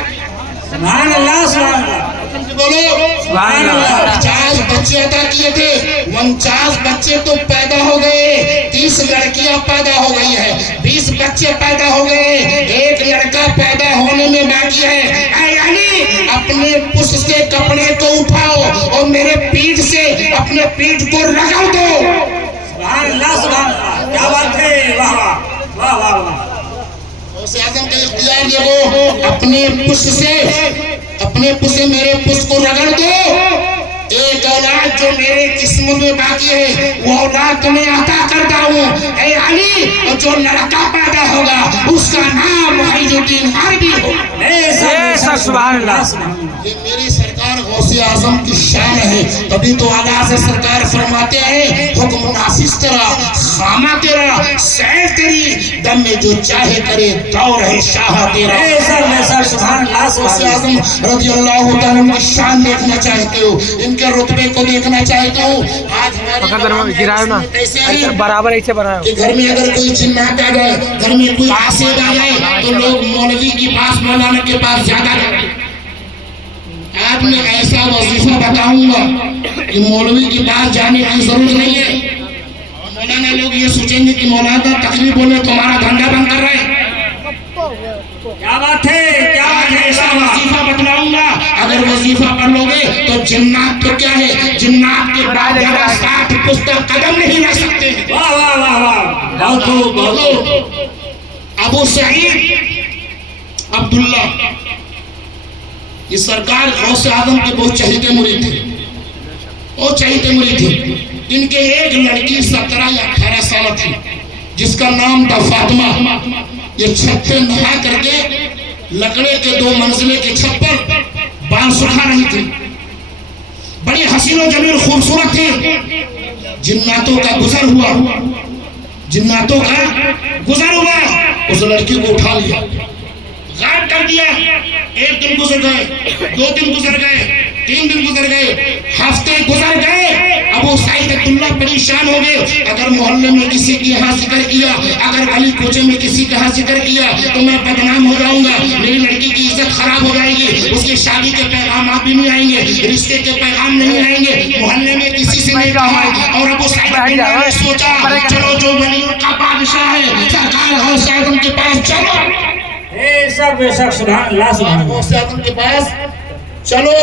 سبحان اللہ سبحان اللہ بولو سبحان اللہ 50 بچے عطا کیے تھے، 49 بچے تو پیدا ہو گئے، 30 لڑکیاں پیدا ہو گئی ہے، 20 بچے پیدا ہو گئے، ایک لڑکا پیدا ہونے میں باقی ہے، اے علی اپنے پشت سے کپڑے کو اٹھاؤ اور میرے پیٹھ سے اپنے پیٹھ کو رگڑ دو۔ سبحان اللہ سبحان اللہ کیا بات ہے، واہ واہ واہ واہ واہ غوث اعظم کا اختیار دیکھو، اپنے پشت سے میرے پشت کو رگڑ دو، ایک اولاد جو میرے قسمت میں باقی ہے وہ اولاد تمہیں عطا کرتا ہوں، اے علی اور جو لڑکا پیدا ہوگا اس کا نام محی الدین عربی ہوگا۔ اے سب سبحان اللہ سبحان اللہ یہ میری سرکار غوث اعظم کی شان ہے، تبھی تو آغاز سے سرکار فرماتے ہیں حکم نافذ تیرا، خامہ تیرا، سیر تیری، دم میں جو چاہے کرے دور ہے شاہ تیرا۔ اے سب سبحان اللہ غوث سبحان اللہ اعظم رضی اللہ تعالیٰ کی شان دیکھنا چاہتے ہو، ان کے رتبے کو دیکھنا چاہتا ہوں۔ آج ہمارے کیسے ہیں برابر ایسے بنا کہ گھر میں اگر کوئی جنات آ جائے، گھر میں کوئی حاسد آ جائے تو لوگ مولوی کے پاس، مولانا کے پاس زیادہ جاتے ہیں۔ آج میں ایسا وظیفہ بتاؤں گا کہ مولوی کے پاس جانے کی ضرورت نہیں ہے، اور مولانا لوگ یہ سوچیں گے کہ مولانا تقریر بولے تمہارا دھندا بند کر رہے ہیں۔ کیا بات ہے، کیا بات ہے، ایسا وظیفہ بتلاؤں گا، اگر وظیفہ پڑھ لو گے تو جنات تو کیا ہے، جنات کے بعد 60 پستک قدم نہیں رہ سکتے ہیں۔ واہ واہ واہ واہ بہت خوب بہت خوب ابو سعید عبداللہ یہ سرکار غوث اعظم کے بہت چہیتے مرید تھے، بہت چہیتے مرید تھے۔ ان کے ایک لڑکی 17 یا 18 سال تھی جس کا نام تھا فاطمہ۔ یہ چھت پہ نہا کر کے لکڑے کے 2 منزلے کے چھت پر بال سکھا رہی تھی، بڑی حسین و جمیل خوبصورت تھی۔ جناتوں کا گزر ہوا، جناتوں کا گزر ہوا، اس لڑکی کو اٹھا لیا، غائب کر دیا۔ 1 دن گزر گئے، 2 دن گزر گئے، 3 دن گزر گئے، ہفتے گزر گئے۔ ابو سعید عبداللہ پریشان ہو گئے، اگر محلے میں کسی کے یہاں ذکر کیا، اگر گلی کوچے میں کسی کے یہاں ذکر کیا تو میں بدنام ہو جاؤں گا، میری لڑکی کی عزت خراب ہو جائے گی، اس کی شادی کے پیغامات بھی نہیں آئیں گے، رشتے کے پیغام نہیں آئیں گے، محلے میں کسی سے نہیں کہا۔ اور ابو سعید عبداللہ نے سوچا چلو جو ولیوں کا بادشاہ ہے سرکار غوث اعظم کے پاس چلو، اے سب سبحان اللہ سبحان اللہ غوث اعظم کے پاس چلو۔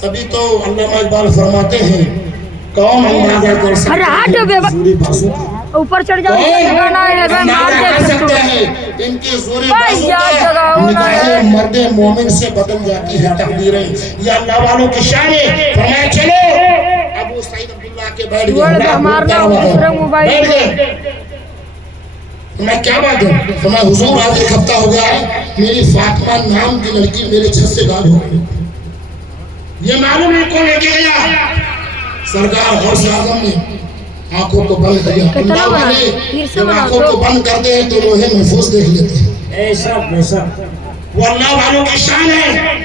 تبھی تو علامہ اقبال فرماتے ہیں کون اندازہ کر سکتا ہے حضوری بازو کا، اوپر چڑھ جاؤ گانا ہے میں مار اندازہ کر دے سکتا ہے ان کی حضوری بازو کا، نگاہ مرد مومن سے بدل جاتی ہے تقدیریں۔ یہ اللہ والوں کی شان ہے۔ فرمایا چلو، ابو سعید عبداللہ کے بیٹھ گئے، بیٹھ گئے۔ میں کیا بات ہے، تو میں حضور آج 1 ہفتہ ہو گیا ہے، میری فاطمہ نام کی لڑکی میرے چھت سے غائب ہو گئی، یہ معلوم ہے کون لے کے گیا؟ سرکار غوث اعظم نے آنکھوں کو بند کیا۔ اللہ والے جب آنکھوں کو بند کرتے ہیں تو لوہے محفوظ دیکھ لیتے ہیں، اے سب وہ اللہ والوں کی شان ہے۔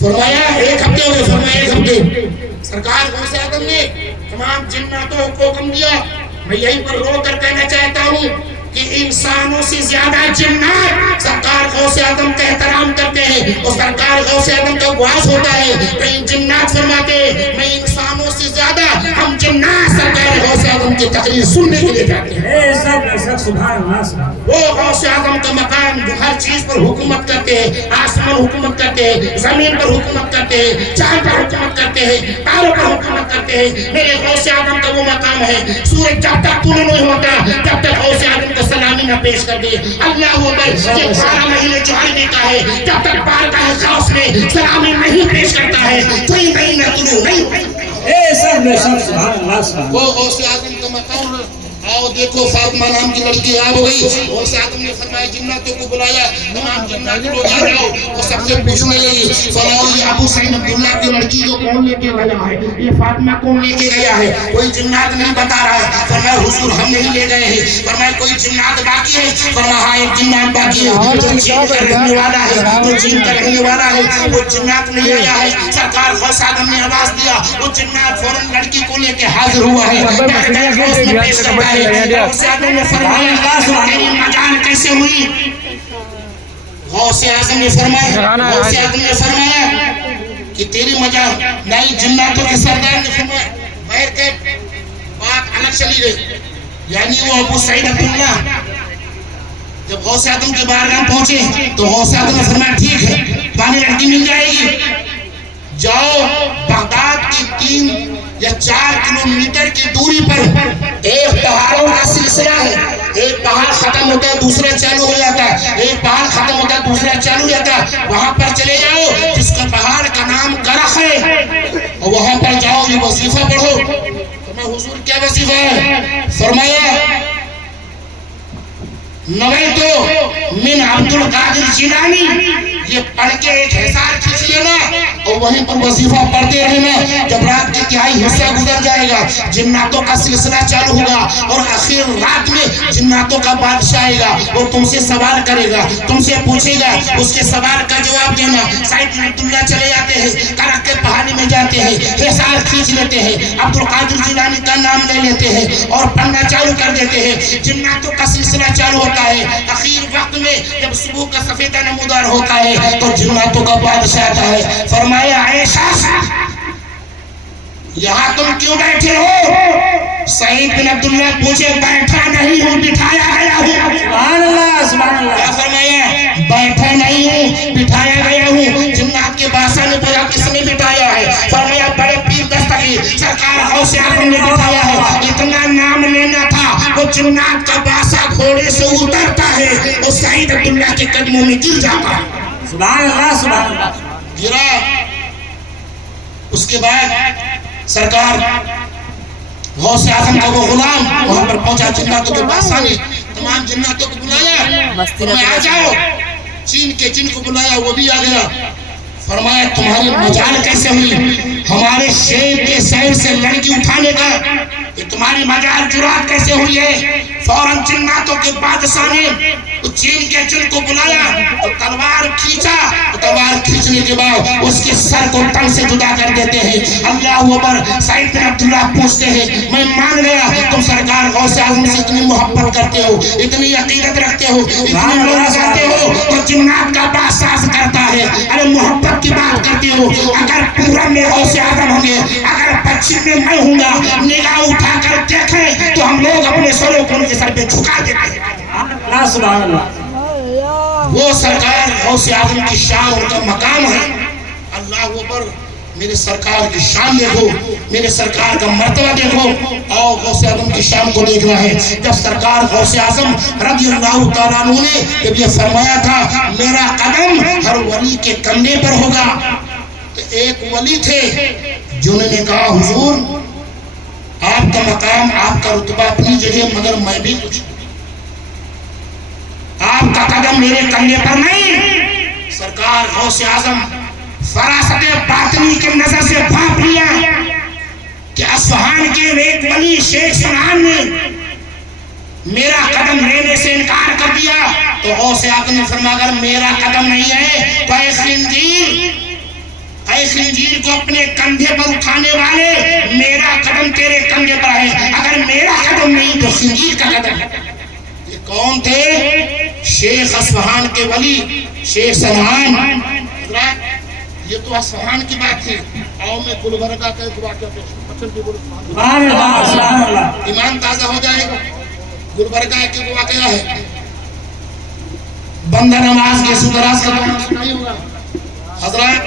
فرمایا 1 ہفتے ہو گئے، فرمایا 1 ہفتے۔ سرکار غوث اعظم نے تمام جناتوں کو حکم دیا، میں یہیں پر رو کر کہنا چاہتا ہوں کہ انسانوں سے زیادہ جنات سرکار غوث اعظم کا احترام کرتے ہیں، اور سرکار غوث اعظم کا واس ہوتا ہے۔ کہیں جنات فرماتے ہیں میں انسانوں سے زیادہ، ہم جنات سرکار غوث اعظم کی تقریر سننے کے لیے جاتے ہیں۔ اے سب سبحان اللہ سبحان اللہ وہ غوث اعظم کا مقام جو ہر چیز پر حکومت کرتے ہیں، آسمان حکومت کرتے ہیں، زمین پر حکومت کرتے ہیں، چاند پر حکومت کرتے ہیں، تاروں پر حکومت کرتے ہیں، میرے غوث اعظم کا وہ مقام ہے۔ سورج جب تک طلوع نہیں ہوتا جب تک غوث اعظم کو سلامی نہ پیش کر دے۔ اللہ اکبر، یہ 12 مہینے جو آنے کا ہے جب تک بارگاہ غوث میں سلامی نہیں پیش کرتا ہے کوئی مہینہ طلوع نہیں ہوتا۔ اے سب سبحان اللہ سبحان وہ غوث اعظم کا مقام ہے۔ आओ देखो फातिमा नाम की लड़की आ गई। और आदम ने फरमाया जिन्नातों को बुलाया, तमाम जिन्नात लोग आ जाओ। और सबसे पूछने लगी फरमाओ ये अबू सईद अब्दुल्ला की लड़की को कौन लेके गया है, ये फातिमा कौन लेके गया है? कोई जिन्नात नहीं बता रहा है। फरमाया हुजूर हम नहीं ले गए हैं। फरमाया कोई जिन्नात बाकी है? फरमाया हाँ एक जिन्नात बाकी है जो चीन का रहने वाला है, जो चीन का रहने वाला है, वो जिन्नात नहीं आया है। सरकार गौस आदम ने आवाज दिया, वो जिन्नात फौरन लड़की को लेके हाजिर हुआ है। तेरी मजाल कैसे हुई? गौसे आज़म ने फरमाया कि तेरी मजाल नहीं। जिन्नातों के सरदार ने फरमाया बैठ के बात अलग चली गई। यानी वो अबू सईद अब्दुल्ला जब गौसे आज़म के बारगाह पहुंचे तो गौसे आज़म ने फरमाया ठीक है पानी लड़की मिल जाएगी, जाओ बगदाद की 3 या 4 किलोमीटर की दूरी पर एक पहाड़ों का सिलसिला है। एक पहाड़ खत्म होता है दूसरा चालू हो जाता है, एक पहाड़ खत्म होता है दूसरा चालू हो जाता है। वहां पर चले जाओ जिसका पहाड़ का नाम करख है, और वहां पर जाओ ये वजीफा पढ़ो। तो मैं हुजूर क्या वजीफा है? फरमाया नवैतो मिन अब्दुल कादिर जिलानी, ये पढ़ के एक हिसार खींच लेना और वहीं पर वजीफा पढ़ते रहना। जब रात के तिहाई हिस्सा गुजर जाएगा जिन्नातों का सिलसिला चालू होगा और आखिर रात में जिन्नातों का बादशाह आएगा, वो तुमसे सवाल करेगा, तुमसे पूछेगा, उसके सवाल का जवाब देना। सईद अब्दुल्ला चले जाते हैं, करख के पहाड़ी में जाते हैं, हिसार खींच लेते हैं, अब्दुल कादिर जिलानी का नाम ले लेते हैं और पढ़ना चालू कर देते हैं। जिन्नातों का सिलसिला चालू होता है। आखिर वक्त में जब सुबह का सफेदा नमूदार होता है तो जिन्नातों का बादशाह आता है। फरमाया आयशा यहाँ तुम क्यों बैठे हो? सईद बिन अब्दुल्ला पूछे बैठा नहीं हूँ बिठाया गया हूँ। सुभान अल्लाह, सुभान अल्लाह। क्या फरमाया? बैठा नहीं हूँ बिठाया गया हूँ। जिन्नात के बादशाह ने पूछा किसने बिठाया है? फरमाया बड़े पीर दस्तगीर सरकार गौसे आज़म ने बिठाया है। इतना नाम लेना था। वो जिन्नात का बादशाह घोड़े से उतरता है और सईद अब्दुल्ला के कदमों में गिर जाता है। सुभान अल्लाह, सुभान अल्लाह। गिरा। उसके बाद सरकार गौसे आज़म का वो गुलाम वहां पर पहुंचा। जिन्नातों के बादशाह ने तमाम जिन्नातों को बुलाया, फरमाया आ जाओ। चीन के जिन को बुलाया, वो भी आ गया। फरमाया तुम्हारी मजाल कैसे हुई हमारे शेर के शहर से लड़की उठाने का? ये तुम्हारी मजाल जुरात कैसे हुई है? फौरन जिन्नातों के बादशाह ने चीन के जिन को बुलाया और तलवार खींचा। तलवार खींचने के बाद उसके सर को तन से जुदा कर देते हैं। अल्लाह अकबर। सईद बिन अब्दुल्ला पूछते हैं मैं मान गया तुम सरकार गौसे आज़म से इतनी मोहब्बत करते हो, इतनी अकीदत रखते हो, इतनी लोग जाते हो, तो जिन्नात का बादशाह करता है अरे मोहब्बत की बात करते हो। अगर पूरब में गौसे आज़म होंगे, अगर पश्चिम में मैं हूँगा, निगाह उठाकर देखें तो हम लोग अपने सरों को उनके सर पे झुका देते हैं। सुभान अल्लाह। वो सरकार गौसे आज़म की शान उनका मकाम है। अल्लाह अकबर। मेरे सरकार की शान देखो, मेरे सरकार का मर्तबा देखो। और गौसे आज़म की शान को देखना है। जब सरकार गौसे आज़म रज़ियल्लाहु तआला अन्हु ने जब ये फरमाया था मेरा कदम हर वली के कंधे पर होगा, तो एक वली थे जिन्होंने कहा हुजूर आपका मकाम आपका रुतबा अपनी जगह, मगर मैं भी कुछ, आपका कदम मेरे कंधे पर नहीं। सरकार गौसे आज़म फरासत बातनी के नजर से भाप लिया कि असफहान के एक वली शेख सनान ने मेरा कदम लेने से इनकार कर दिया। तो गौसे आज़म ने फरमाया अगर मेरा कदम नहीं है तो ऐ खंजीर को अपने कंधे पर उठाने वाले मेरा कदम तेरे कंधे पर है। अगर मेरा कदम नहीं तो खंजीर का कदम। ये कौन थे? शेख असफहान के वली शेख सनान। ये तो असफहान की बात थी। आओ मैं गुलबर्गा का एक वाक़या पेश सुभान अल्लाह, सुभान अल्लाह। ईमान ताज़ा हो जाएगा। गुलबर्गा एक वाक़या है। बंदा नमाज के सुदराज का सुनाई होगा। हजरत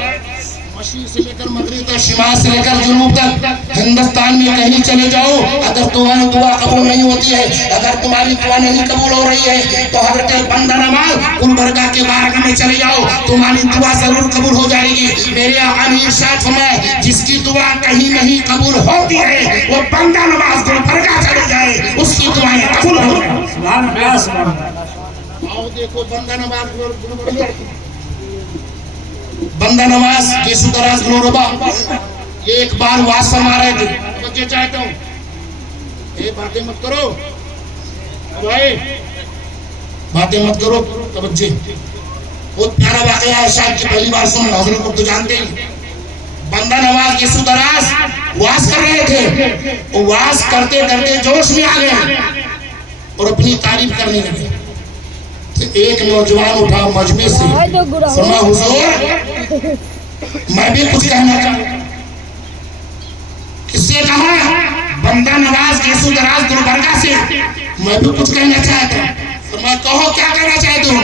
मशीर से लेकर मगरिब तक, शिमाल से लेकर जुनूब तक, हिंदुस्तान में कहीं चले जाओ, अगर तुम्हारी दुआ कबूल नहीं होती है, अगर तुम्हारी दुआ नहीं कबूल हो रही है, तो हजरत बंदा नवाज गुलबर्गा के बारगाह में चले जाओ, तुम्हारी दुआ जरूर कबूल हो जाएगी। मेरे आका ने इरशाद फरमाया, जिसकी दुआ कहीं नहीं कबूल होती है, वो बंदा नवाज गुलबर्गा चले जाए, उसकी दुआएं कबूल हो जाए। सुभान अल्लाह, सुभान अल्लाह। आओ देखो बंदा नवाज गुलबर्गा, बंदा नवाज यीशु दराज ग्लोरबा, ये एक बार वाज फरमा रहे थे। बच्चे चाहता हूँ ये बातें मत करो भाई, बातें मत करो तवज्जो। बहुत प्यारा वाकया है, शायद की पहली बार सुन, हजरत को तो जानते ही। बंदा नवाज यीशु दराज वाज कर रहे थे, वो वाज करते करते जोश में आ गए और अपनी तारीफ करने लगे। तो एक नौजवान उठा मजमे से, फरमा हुजूर मैं भी कुछ कहना चाहता। किससे कहा? बंदा नवाज यीशु दराज गुलबर्गा से, मैं भी कुछ कहना चाहता। फरमाया कहो क्या कहना चाहते हो?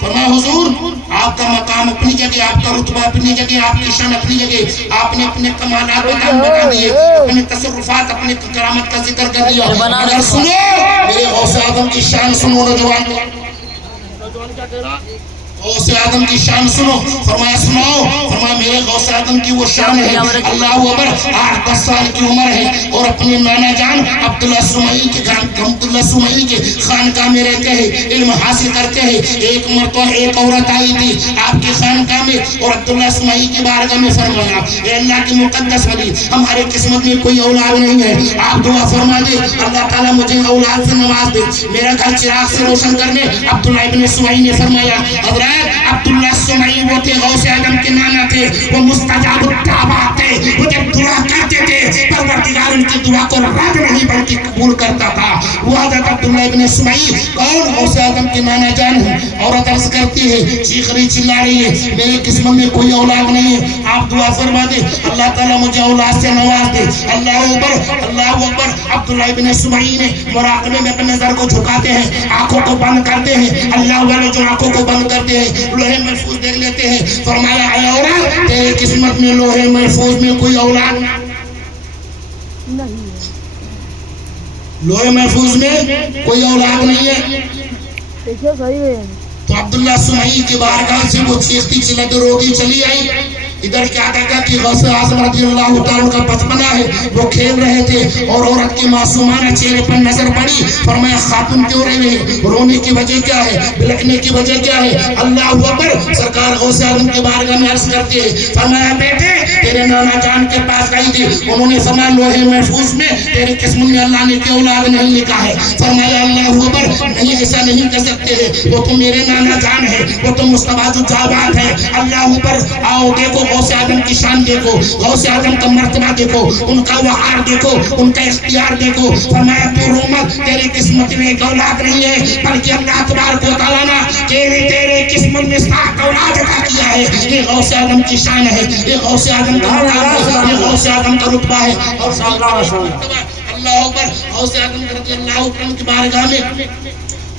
फरमाया हुजूर आपका मकाम अपनी जगह, आपका रुतबा अपनी जगह, आपकी शान अपनी जगह, आपने अपने कमालात बता दिए, अपने तसर्रुफात, अपने करामत का जिक्र कर दिया। अगर सुनो मेरे गौसे आजम की शान सुनो, नौजवान क्या कह रहा? गौसे आदम की शान सुनो। फरमाया सुनाओ। फरमाया मेरे गौसे आदम की वो शान है, अल्लाह अकबर, 8-10 साल की उम्र है और अपने नाना जान अब्दुल्ला सुमई के खानकाह में रहते हैं, इल्म हासिल करते हैं। एक मरतबा एक औरत आई थी आपके खानकाह में और अब्दुल्ला सुमई की बारगाह में फरमाया, ए अल्लाह की मुकद्दस वली, हमारे किस्मत में कोई औलाद नहीं है, आप दुआ फरमा दे, अल्लाह ताला मुझे औलाद से नवाज दे, मेरा घर चिराग से रोशन कर दे। अब्दुल्ला इब्न सुमई ने फरमाया, हज़रत अब्दुल्ला सुमई वो थे गौसे आदम के नाना थे, वो मुस्तजाब दावत थे, वो जब दुआ करते थे परवरदिगार उनकी दुआ को रद्द नहीं बल्कि कबूल करता था। वो हज़रत अब्दुल्ला इब्न सुमई कौन? गौसे आदम के नाना जान है। औरत अर्ज करती है, चीख रही चिल्ला रही है, मेरी किस्मत में कोई औलाद नहीं है, आप दुआ फरमा दे, अल्लाह ताला मुझे औलाद से नवाज दे। अल्लाह अकबर, अल्लाह अकबर। अब्दुल्ला इब्न सुमई ने मुराकबे में अपने नजर को झुकाते हैं, आंखों को बंद करते हैं। अल्लाह वाले जो आंखों को बंद करते हैं लोहे महफूज देख लेते हैं। फरमाया ऐ औरत, तेरी किस्मत में लोहे महफूज में कोई औलाद नहीं, लोहे महफूज में कोई औलाद नहीं है। देखिए सही है। तो अब्दुल्ला सुमई के बारगाह से वो चीखती चिल्लाती रोगी चली आई। इधर क्या कहता कि गौसे आज़म रज़ियल्लाहु ताला का बचपना है, वो खेल रहे थे और औरत के मासूमाना चेहरे पर नजर पड़ी। फरमाया खातून क्यों रहे हैं, रोने की वजह क्या है, बिलखने की वजह क्या है? अल्लाह अकबर। सरकार गौसे आज़म के बारगाह में अर्ज करते हैं, फरमाया बेटे तेरे नाना जान के पास गई थी, उन्होंने फरमाया लोहे महफूज में तेरी किस्मत में अल्लाह ने कोई औलाद नहीं लिखा है। फरमाया अल्लाह अकबर, नहीं ऐसा नहीं कर सकते हैं, वो तो मेरे नाना जान है, वो तो मुस्तबाजुज्जाबात है। अल्लाह अकबर। आओ देखो गौसे आदम की शान देखो, गौसे आदम का मर्तबा देखो, उनका वहार देखो, उनका इख्तियार देखो। फरमाया तू रो मत, तेरी किस्मत में एक औलाद नहीं है, बल्कि अल्लाह तबारक व तआला ने तेरे किस्मत में 7 औलाद अता किया है। ये गौसे आदम की शान है, ये गौसे आदम का मकाम है, ये गौसे आदम का रुतबा है। और अल्लाह अकबर। गौसे आदम रज़ियल्लाहु अन्हु की बारगाह में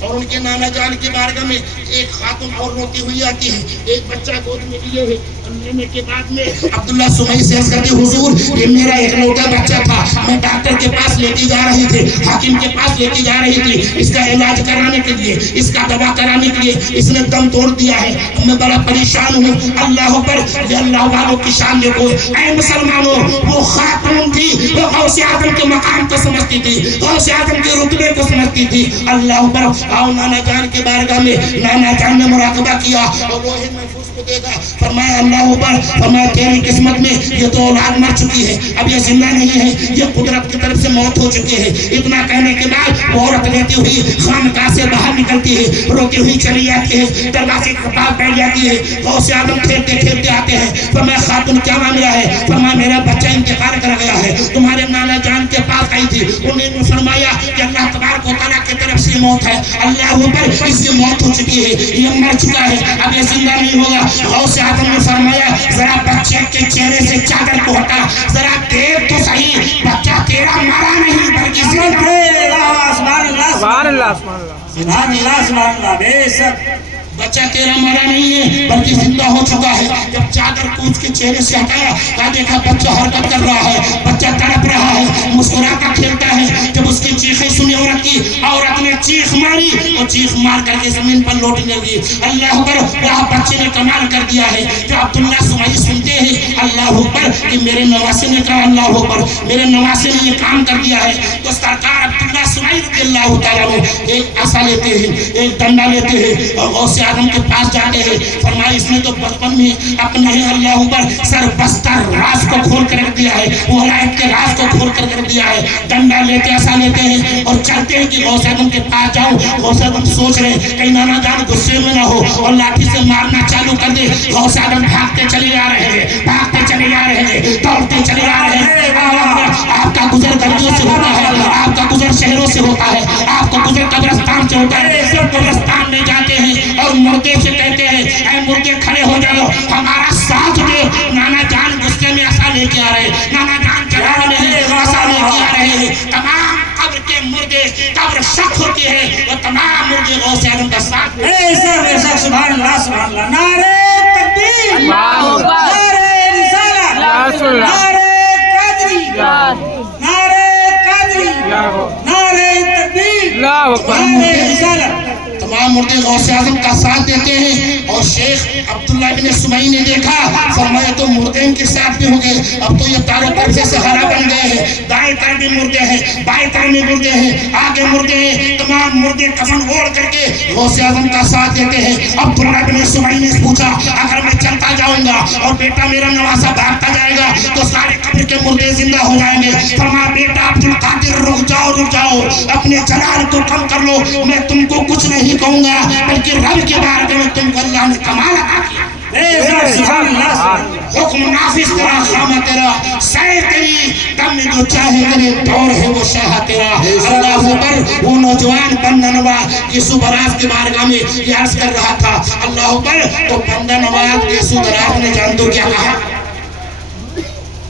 और उनके नाना जान की बारगाह में एक खातून और रोती हुई आती है, एक बच्चा गोद में लिए है। लेने के बाद में अब्दुल्ला सुमई से अर्ज करती, हुजूर ये मेरा इकलौता बच्चा था, मैं डॉक्टर के पास लेके जा रही थी, हाकिम के पास लेके जा रही थी, इसका इलाज कराने के लिए, इसका दवा कराने के लिए, इसने दम तोड़ दिया है, मैं बड़ा परेशान हूँ। अल्लाह पर अल्लाह वालों की शान देखो। ऐ मुसलमानों, वो खातून थी, वो गौसे आदम के मकाम को समझती थी, गौसे आदम के रुतबे को समझती थी। अल्लाह पर। आओ नाना जान के बारगाह में नाना जान ने मुराकबा किया और लोहे महफूज को देखा। फरमाया अल्लाह अकबर। फरमाया तेरी किस्मत में ये तो औलाद मर चुकी है, अब ये जिंदा नहीं है, ये कुदरत की तरफ से मौत हो चुकी है। इतना कहने के बाद वो औरत लेती हुई खानकाह से बाहर निकलती है, रोती हुई चली जाती है, दरवाजे के पास बैठ जाती है। गौसे आदम खेलते खेलते आते हैं। फरमाया खातून क्या मामला है? फरमाया मेरा बच्चा इंतकाल कर गया है, तुम्हारे नाना जान के पास आई थी, उन्होंने फरमाया कि अल्लाह तबारक व तआला की तरफ से मौत है। अल्लाह पर इसकी मौत हो चुकी है, ये मर चुका है, अब ये जिंदा नहीं होगा। गौसे आदम ने फरमाया जरा बच्चे के चेहरे से चादर को हटा, जरा देख तो सही, बच्चा तेरा मरा नहीं बल्कि सुभान अल्लाह, सुभान अल्लाह, सुभान अल्लाह, सुभान अल्लाह। सुभान अल्लाह, सुभान अल्लाह। बेशक बच्चा तेरा मरा नहीं है बल्कि जिंदा हो चुका है। जब चादर कूद के चेहरे से हटाया कहा देखा बच्चा हरकत कर रहा है, बच्चा तड़प रहा है, मुस्कुराता खेलता है। जब उसकी चीखें सुनी औरत की, औरत ने चीख मारी और चीख मार करके जमीन पर लौटने लगी। अल्लाह पर वह बच्चे ने कमाल कर दिया है। जो अब्दुल्ला सुमई सुनते हैं अल्लाह पर कि मेरे नवासे ने कहा अल्लाह पर मेरे नवासे ने ये काम कर दिया है, तो सरकार अब्दुल्ला सुमई रज़ियल्लाहु ताला अन्हु एक आसा लेते हैं, एक डंडा लेते हैं और गौसे आजम के पास जाते हैं। फरमाया इसने तो बचपन में अपने ही अल्लाह पर सर बस्तर राज को खोल कर रख दिया है, वलायत के राज को खोल कर रख दिया है। डंडा लेते आसा लेते हैं और चलते हैं कि गौसे आजम के पास जाओ। गौसे आजम सोच रहे कहीं नाना जान गुस्से में ना हो और लाठी से मारना चालू कर दे। गौसे आजम भागते चले जा रहे हैं, भागते चले जा रहे हैं, दौड़ते चले जा रहे हैं। आपका गुजर गलियों से होता है, आपका गुजर शहरों से होता है, आपका गुजर कब्रिस्तान से होता है। सब कब्रिस्तान में जाते हैं और मुर्दे से कहते हैं ऐ मुर्दे खड़े हो जाओ, हमारा साथ दे। नाना जान गुस्से में आसा लेके आ रहे हैं, नाना जान जलाल में आसा लेके आ रहे हैं। तमाम कब्र के मुर्दे, कब्र शक होती है वो तमाम मुर्दे गौसे आजम का साथ। ऐसा सुभान अल्लाह सुभान अल्लाह। नारे तकबीर, अल्लाहु अकबर, नारे रिसालत, नारे कादरी, नारे कादरी, नारे तकबीर, नारे रिसालत। तमाम मुर्दे गौसे आजम का साथ देते हैं। और शेख अब्दुल्ला बिन सुमई ने देखा, फरमाया तो मुर्दे इनके साथ भी हो गए, अब तो ये चारों तरफ से सहारा बन गए हैं। दाएं तरफ भी मुर्दे हैं, बाएं तरफ भी मुर्दे हैं, आगे मुर्दे हैं। तमाम मुर्दे कफन ओढ़ करके गौसे आजम का साथ देते हैं। अब्दुल्ला बिन सुमई ने पूछा अगर मैं चलता जाऊंगा और बेटा मेरा नवासा भागता जाएगा तो सारे कब्र के मुर्दे जिंदा हो जाएंगे। फरमाया बेटा अब्दुल कादिर रुक जाओ, अपने जलाल को कम कर लो, मैं तुमको कुछ नहीं कहूंगा बल्कि रब के बारे में तुमको अल्लाह ने कमाल अता किया। हुक्म नाफिज तेरा, खामा तेरा, सह तेरी, दम में जो चाहे करे, दौर है वो शाह तेरा। अल्लाह पर वो नौजवान बंदा नवाज यीशु बराज के बारगाह में ये अर्ज कर रहा था अल्लाह पर, तो बंदा नवाज यीशु बराज ने जान दो क्या कहा?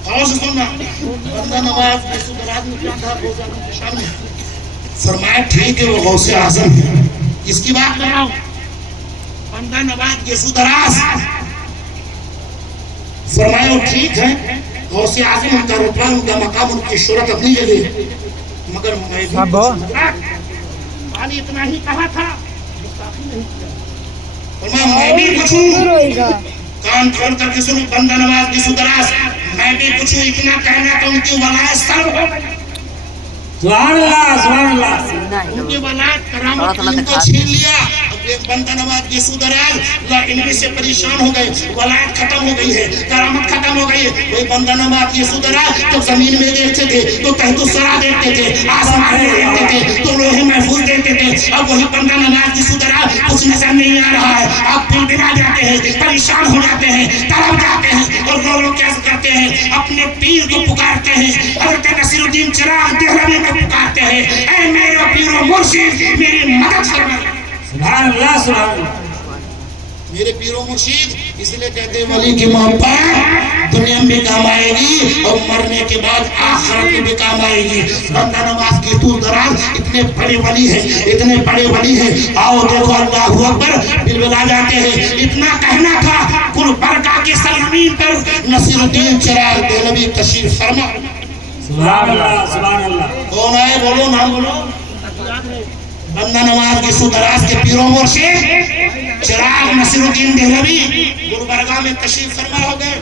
और सुनना, बंदा नवाज यीशु बराज ने क्या कहा गौसे आजम के सामने? फरमाया ठीक है वो गौसे आजम है, इसकी बात कर रहा हूं। बंदा नवाज यीशु दराज फरमाया ठीक है गौसे आजम उनका रुतबा, उनका मकाम, उनकी शोहरत अपनी जगह, मगर मैं खाली इतना ही कहा था, मैं भी कुछ हूँ। कान खोल करके सुनो बंदा नवाज यीशु दराज, मैं भी कुछ हूँ। इतना कहना तो उनकी वलायत सर्व हो गई। सुभान अल्लाह सुभान अल्लाह। उनकी वलायत करामत इनको छीन लिया। एक बंदा नवाज यीशु दराज इनमें से परेशान हो गए, वलायत खत्म हो गई है, करामत खत्म हो गई है। वही बंदा नवाज यीशु दराज जब जमीन में देखते थे तो तहतु सरा देखते थे, आसमान में देखते थे तो लोहे महफूज देखते थे। अब वही बंदा नवाज यीशु दराज कुछ नजर नहीं आ रहा है। आप बिलबिला जाते हैं, परेशान हो जाते हैं, तड़प जाते हैं और लोग क्या करते हैं अपने पीर को पुकारते हैं। हज़रत नसीरुद्दीन चिराग देहलवी को पुकारते हैं, ऐ मेरे पीर और मुर्शिद मेरी मदद फरमा। सुभान अल्लाह सुभान अल्लाह। मेरे पीरो मुर्शिद, इसलिए कहते हैं वली की मोहब्बत दुनिया में काम आएगी और मरने के बाद आखिरत में भी काम आएगी। बंदा नवाज यीशु दराज इतने बड़े वली हैं, इतने बड़े वली हैं। आओ देखो अल्लाहु अकबर, बिलबिला जाते हैं। इतना कहना था कुल बरका के सरजमीन पर नसीरुद्दीन चिराग देहलवी तशरीफ फरमा। सुभान अल्लाह सुभान अल्लाह। कौन आए बोलो, नाम बोलो। बंदा नवाज यीशु दराज के पीरो मुर्शिद चिराग नसीरुद्दीन देहलवी गुलबर्गा में तशरीफ फरमा हो गए।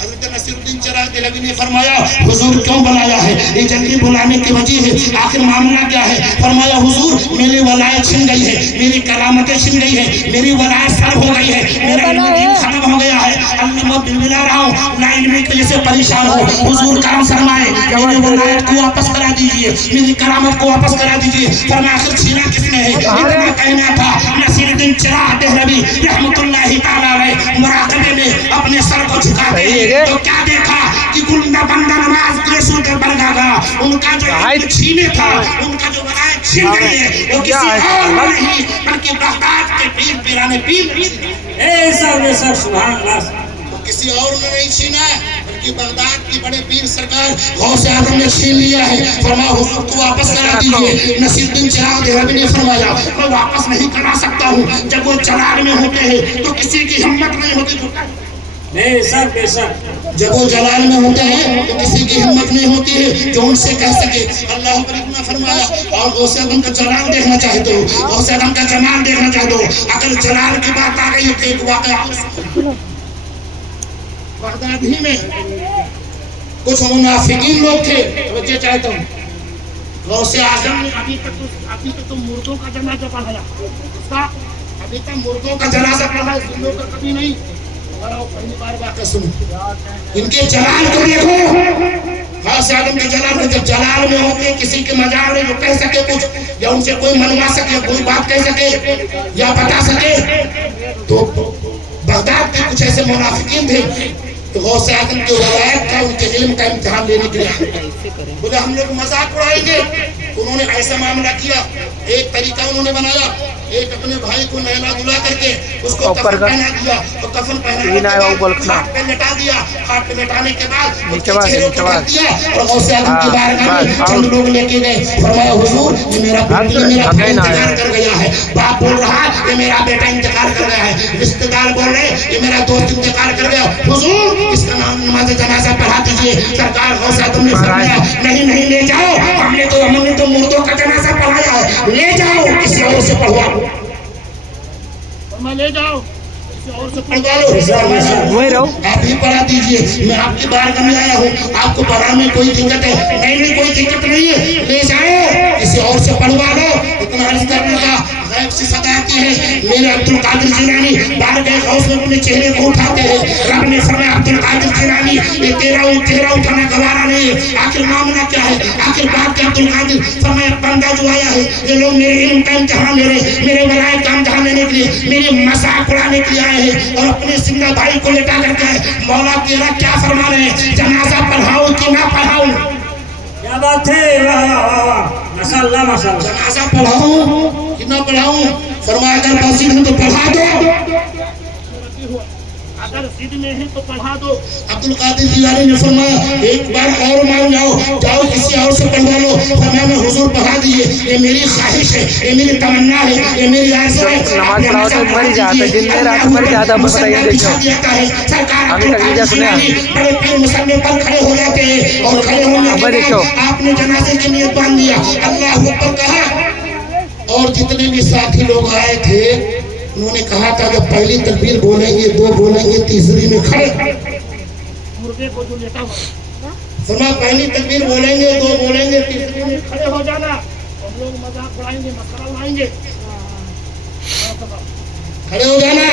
हज़रत नसीरुद्दीन चिराग देहलवी ने फरमाया हुजूर क्यों बुलाया है? ये जल्दी बुलाने की वजह है, आखिर मामला क्या है? फरमाया हुजूर मेरी वलायत छिन गई है, मेरी करामतें छिन गई है, मेरी वलायत सर्व हो गई है, मेरा इल्म खत्म हो गया है। अल्लाह मैं बिलबिला रहा हूँ, ना इल्म की वजह से परेशान हो। हुजूर करम फरमाए, मेरी वलायत को वापस करा दीजिए, मेरी करामत को वापस करा दीजिए। फरमाया आखिर छीना किसने है? इतना कहना था। नसीरुद्दीन चिराग देहलवी रहमतुल्लाहि तआला अलैह मुराकबे में अपने सर को झुकाते हैं तो क्या देखा कि गुंडा बंदा नवाज यीशु के बरगाह का उनका जो इल्म छीने था, उनका जो वलायत छीन गई है वो किसी और में नहीं बल्कि बगदाद के पीर पीराने पीर ऐसा सुभान अल्लाह। किसी और ने नहीं छीना क्योंकि बगदाद के बड़े पीर सरकार गौस आजम ने छीन लिया है। फरमाया हुजूर को वापस करा दीजिए। नसीरुद्दीन चिराग देहलवी ने फरमाया मैं वापस नहीं करा सकता हूँ। जब वो जलाल में होते हैं तो किसी की हिम्मत नहीं होती। बेशक बेशक जब वो जलाल में होते हैं तो किसी की हिम्मत नहीं होती है जो उनसे कह सके। अल्लाह पर इतना फरमाया। और गौस आजम का जलाल देखना चाहते हो, गौस आजम का जमाल देखना चाहते हो, अगर जलाल की बात आ गई तो एक वाक़या बगदाद ही में कुछ मुनाफिकीन लोग थे। वजह चाहता हूँ गौस आजम ने अभी तक तो मुर्दों का जनाजा पढ़ाया। उसका अभी तक मुर्दों का जनाजा पढ़ाया, जिंदों का कभी नहीं। पहली बार बात सुनो, इनके जलाल को देखो। गौस आजम के जलाल में जब जलाल में होते किसी के मजार में जो कह सके कुछ, या उनसे कोई मनवा सके, कोई बात कह सके या बता सके, तो बगदाद के कुछ ऐसे मुनाफिकीन थे तो गौस आजम के वलायत का, उनके इल्म का इम्तिहान लेने के लिए बोले हम लोग मजाक उड़ाएंगे। उन्होंने ऐसा मामला किया, एक तरीका उन्होंने बनाया, एक अपने भाई को नहला धुला करके उसको कफन पहना दिया, तो कफन पहनाने के बाद खाट पे लेटा दिया। खाट पे लेटाने के बाद उसके चेहरे को ढक दिया और गौस आजम की बारगाह में चंद लोग लेके गए। फरमाया हुजूर ये मेरा भाई इंतकाल कर गया है। बाप बोल रहा है ये मेरा बेटा इंतकाल कर गया है। रिश्तेदार बोल रहे ये मेरा दोस्त इंतकाल कर गया। हुजूर इसका नाम नमाज जनाजा पढ़ा दीजिए। सरकार गौस आजम ने फरमाया नहीं ले जाओ, हमने तो मुर्दों का जनाजा पढ़ाया है, ले जाओ किसी और से पढ़वाओ। ले जाओ किसी और से पढ़वा लो, आप ही पढ़ा दीजिए। मैं आपकी बारगाह में आया हूँ, आपको पढ़ाने में कोई दिक्कत है? नहीं कोई दिक्कत नहीं है, ले जाओ किसी और से पढ़वा लो। इतना अर्ज करने का गैब से सताती है। मेरे अब्दुल कादिर जिलानी बारगाह गौस में अपने चेहरे को उठाते हैं। रब ने फरमाया अब्दुल कादिर जिलानी ये तेरा उठाना गवारा नहीं है। आखिर मामला क्या है, आखिर बात क्या? अब्दुल कादिर फरमाया बंदा जो आया है ये लोग मेरे इल्म का इम्तिहान ले रहे, मेरे वलायत का इम्तिहान लेने के लिए, मेरे मजाक उड़ाने के लिए आए हैं और अपने जिंदा भाई को लेटा करके आए। मौला तेरा क्या फरमा रहे हैं, जनाजा पढ़ाऊं कि ना पढ़ाऊं? क्या बात है, वाह वाह वाह, माशाअल्लाह माशाअल्लाह। जनाजा पढ़ाऊं कि ना पढ़ाऊं? फरमाया अगर मस्जिद में तो पढ़ा दो, अगर जिद में है तो पढ़ा दो। अब्दुल कादिर जिलानी ने फरमाया एक बार और मान जाओ किसी और से पढ़वा लो। फरमाया मैं हुजूर पढ़ा दिए, ये मेरी ख्वाहिश है, ये मेरी तमन्ना है, ये मेरी आरज़ू है। नमाज पढ़ाओ तो मर जाता, दिन में रात मर जाता। बताइए सरकार बड़े पीर मुसल्ले पर खड़े हो जाते हैं और खड़े होने के बाद आपने जनाजे की नियत बांध लिया, अल्लाह अकबर कहा। और जितने भी साथी लोग आए थे उन्होंने कहा था जब पहली तकबीर बोलेंगे, दो बोलेंगे, तीसरी में खड़े मुर्गे को जो लेटा हुआ फरमाया पहली तकबीर बोलेंगे, दो बोलेंगे, तीसरी में खड़े हो जाना। हम लोग मजाक उड़ाएंगे, मसला उड़ाएंगे, खड़े हो जाना।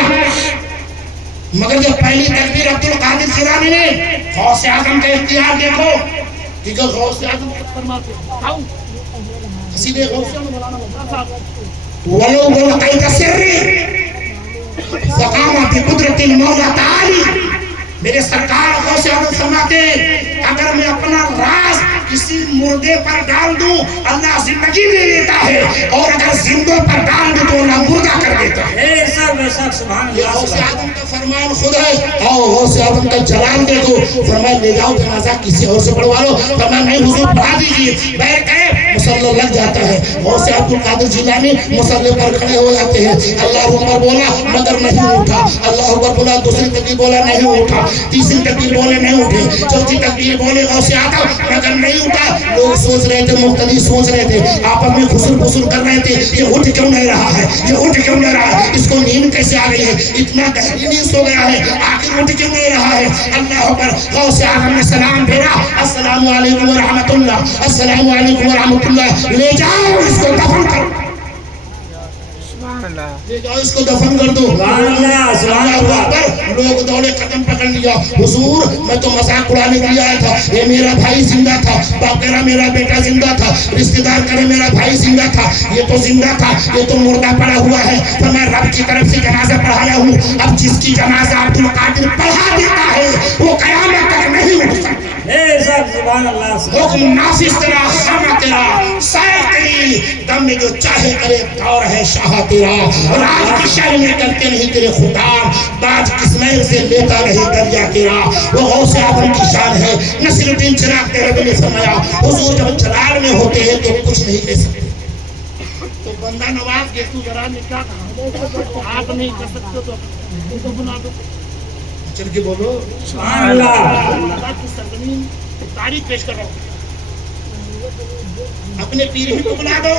मगर जब पहली तकबीर अब्दुल कादिर जिलानी ने गौस आजम का इख्तियार देखो कि गौस आजम फरमाते सीधे गौस ولو بلقيت سري فقام بقدرة المولى تعالى। मेरे सरकार गौस आजम फरमाते अगर मैं अपना राज किसी मुर्दे पर डाल दूं अल्लाह जिंदगी दे देता है, और अगर जिंदों पर डाल दूं तो अल्लाह मुर्दा कर देता है। गौस आजम का फरमान खुद है। और गौस आजम का जलाल देखो, फरमाया ले जाओ जनाजा किसी और से पढ़वा लो। फरमाया नहीं हुजूर पढ़ा दीजिए। बैठ गए, मुसल्ला लग जाता है। गौस अब्दुल कादिर जिलानी मुसल्ले पर खड़े हो जाते हैं। अल्लाह अकबर बोला मगर नहीं उठा। अल्लाह अकबर बोला, दूसरी तकबीर बोला नहीं उठा, तीसरी तकबीर बोले नहीं उठे, चौथी तकबीर बोले गौस आजम मगर नहीं उठा। लोग सोच रहे थे, मुख्तलिफ सोच रहे थे, आपस में खुसुर कर रहे थे ये उठ क्यों नहीं रहा है, ये उठ क्यों नहीं रहा है, इसको नींद कैसे आ गई है, इतना गहरी नींद सो गया है, आखिर उठ क्यों नहीं रहा है। अल्लाह अकबर गौस आजम ने सलाम भेजा, अस्सलामु अलैकुम व रहमतुल्लाह, अस्सलामु अलैकुम व रहमतुल्लाह। ले जाओ इसको दफन करो, ले जाओ इसको दफन कर दो। लोग दौड़े कदम पकड़ लिया, हुजूर मैं तो मजाक उड़ाने के लिए आया था, ये मेरा भाई जिंदा था, बाप कह रहा मेरा बेटा जिंदा था, रिश्तेदार करे मेरा भाई जिंदा था, ये तो जिंदा था, ये तो मुर्दा पड़ा हुआ है। तो मैं रब की तरफ से जनाजा पढ़ाया हूँ। अब जिसकी जनाजा अब्दुल कादिर पढ़ा देता है वो कयामत तक नहीं उठ सकता। हुक्म नाफिज तेरा, खाना तेरा, साइर तेरी, دم میں جو چاہے کرے دور ہے شاہ تیرا، راج کی شان میں کرتے نہیں تیرے خطاب، باج کسمیر سے لیتا نہیں دریا تیرا، وہ غوث اعظم کی شان ہے۔ نصیر الدین چراغ تیرے نے فرمایا حضور جب جلال میں ہوتے ہیں تو کچھ نہیں کہہ سکتے۔ تو بندہ نواز گیسو ذرا نے کیا کہا، آپ نہیں کر سکتے تو ان کو بنا دو، چل کے بولو سبحان اللہ۔ اللہ کی سرزمین تاریخ پیش کر رہا ہوں، اپنے پیر ہی کو بلا دو۔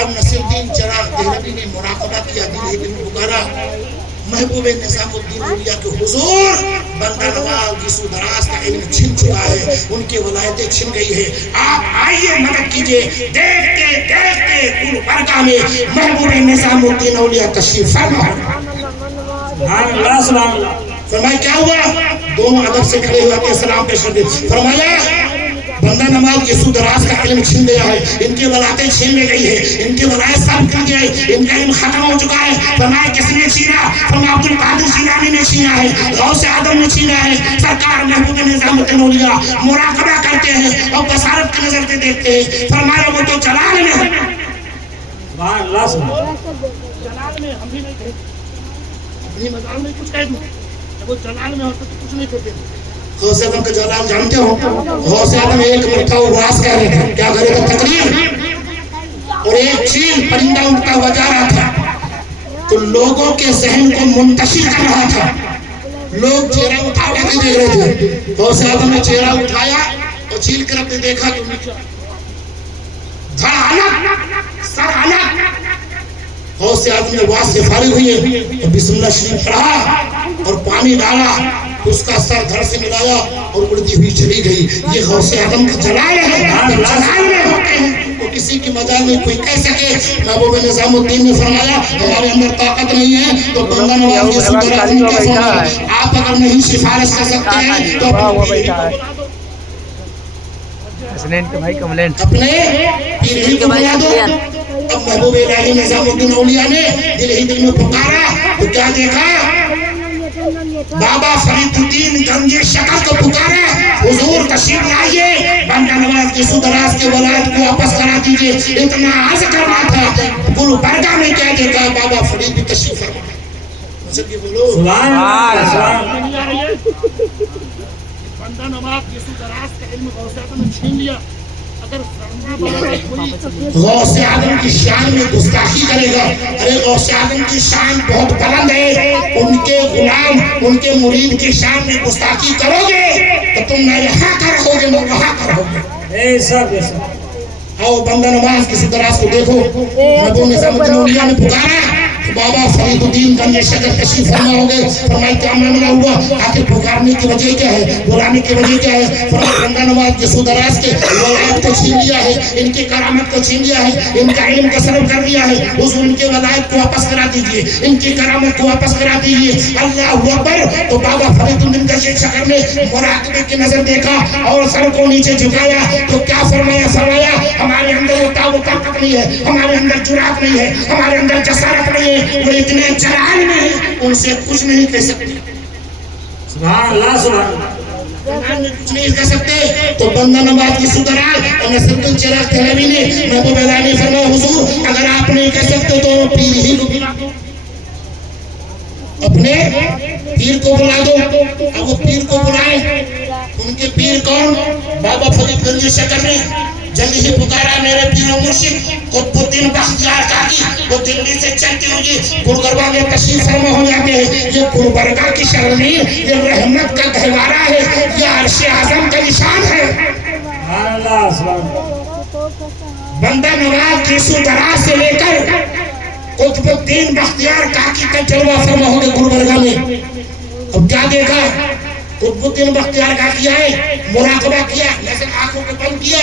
اب نصیر الدین چراغ دہلوی نے مراقبہ کیا، دل ہی دل میں پکارا محبوب نظام الدین اولیاء کے حضور، بندہ نواز گیسو دراز کا علم چھن چکا ہے، ان کی ولایتیں چھن گئی ہے، آپ آئیے مدد کیجئے۔ دیکھتے دیکھتے گل برگاہ میں محبوب نظام الدین اولیاء تشریف فرما۔ سبحان اللہ سبحان اللہ۔ فرمایا کیا ہوا؟ دونوں ادب سے کھڑے ہوئے کے سلام پیش کر دے۔ فرمایا بندہ نواز گیسو دراز کا علم چھن گیا ہے، ان کی ولایتیں چھین لی گئی ہے، ان کی ولایت سب کر گئی، ان کا علم ختم ہو چکا ہے۔ فرمایا کس نے چھینا؟ فرمایا عبد القادر جیلانی نے چھینا ہے، غوث اعظم نے چھینا ہے۔ سرکار محبوب نظام الدین اولیاء مراقبہ کرتے ہیں اور بصارت کی نظر سے دیکھتے ہیں۔ فرمایا وہ تو جلال میں ہے، سبحان اللہ سبحان اللہ۔ جلال میں ہم بھی نہیں کہتے، اپنی مزار میں کچھ کہہ دوں، جب وہ جلال میں ہوتا تو کچھ نہیں کہتے۔ غوث اعظم کا جلال جانتے ہو؟ غوث اعظم ایک مرتبہ واس کر رہے تھے، کیا کرے تھے؟ تقریر، اور ایک چیل پرندہ اڑتا ہوا جا رہا تھا تو لوگوں کے ذہن کو منتشر کر رہا تھا، لوگ چہرہ اٹھا کے دیکھ رہے تھے۔ غوث اعظم نے چہرہ اٹھایا اور چیل کی طرف دیکھا تو نیچے دھڑ الگ سر الگ۔ غوث اعظم نے واس سے فارغ ہوئے اور بسم اللہ شریف پڑھا اور پانی ڈالا، اس کا سر دھڑ سے ملایا اور اڑتی ہوئی چلی گئی۔ یہ غوث اعظم کا جلال ہے، جب جلال میں ہوتے ہیں تو کسی کی مجال نہیں کوئی کہہ سکے۔ محبوب نظام الدین نے فرمایا ہمارے اندر طاقت نہیں ہے تو بندہ نواز کے سودر اعظم کے فرمایا آپ اگر نہیں سفارش کر سکتے ہیں تو اپنے پیر ہی کو بلا دو۔ اب محبوب الہی نظام الدین اولیاء نے دل ہی دل میں پکارا تو کیا دیکھا؟ بابا فرید الدین گنج شکر کو پکارا، حضور تشریف لائیے، بندہ نواز کی سودراز کے ولایت کو واپس کرا دیجئے۔ اتنا عرض کرنا تھا، گل برگاہ میں کیا دیکھا؟ بابا فرید بھی تشریف فرما۔ مجھے بھی بولو سبحان اللہ سبحان اللہ۔ بندہ نواز کی سودراز کا علم غوث اعظم نے چھین لیا، اگر غوث اعظم کی شان میں گستاخی کرے گا، ارے غوث اعظم کی شان بہت بلند ہے، ان کے غلام ان کے مرید کی شان میں گستاخی کرو گے تو تم نہ یہاں کا رہو گے نہ وہاں کا رہو گے۔ اے سب اے سب۔ آؤ بندہ نواز کسی طرح کو دیکھو، محبوب نظام الدین اولیاء نے پکارا، بابا فرید الدین گنج شکر تشریف فرما ہو گئے۔ فرمایا کیا معاملہ ہوا؟ آخر پکارنے کی وجہ کیا ہے؟ بلانے کی وجہ کیا ہے؟ فرمایا بندہ نواز کے سودراز کے ولایت کو چھین لیا ہے، ان کی کرامت کو چھین لیا ہے، ان کا علم کو سلب کر دیا ہے، حضور ان کے ولایت کو واپس کرا دیجئے، ان کی کرامت کو واپس کرا دیجئے۔ اللہ اکبر۔ تو بابا فرید الدین گنج شکر نے مراقبے کی نظر دیکھا اور سر کو نیچے جھکایا تو کیا فرمایا؟ فرمایا ہمارے اندر وہ طاقت نہیں ہے، ہمارے اندر جرات نہیں ہے، ہمارے اندر جسارت نہیں ہے، وہ اتنے جلال میں ہیں ان سے کچھ نہیں کہہ سکتے۔ سبحان اللہ سبحان اللہ۔ جلال میں کچھ نہیں کہہ سکتے۔ تو بندہ نواز کی سودراز اور نصیر الدین چراغ دہلوی نے محبوب الہی نے فرمایا حضور اگر آپ نہیں کہہ سکتے تو پیر ہی کو بلا دو، اپنے پیر کو بلا دو۔ اب وہ پیر کو بلائے، ان کے پیر کون؟ بابا فرید گنج شکر نے جلدی ہی پکارا میرے پیر و مرشد قطب الدین بختیار کاکی، وہ دلی سے چلتے ہوئے گلبرگہ میں تشریف فرما ہو جاتے ہیں۔ یہ گلبرگہ کی شرمین، یہ رحمت کا گہوارہ ہے، یہ عرش اعظم کا نشان ہے۔ سبحان اللہ سبحان اللہ۔ بندہ نواز گیسو دراز سے لے کر قطب الدین بختیار کاکی کا جلوہ فرما ہو گئے گلبرگہ میں۔ اب کیا دیکھا؟ قطب الدین بختیار کاکی آئے، مراقبہ کیا، نظر آنکھوں کو بند کیا،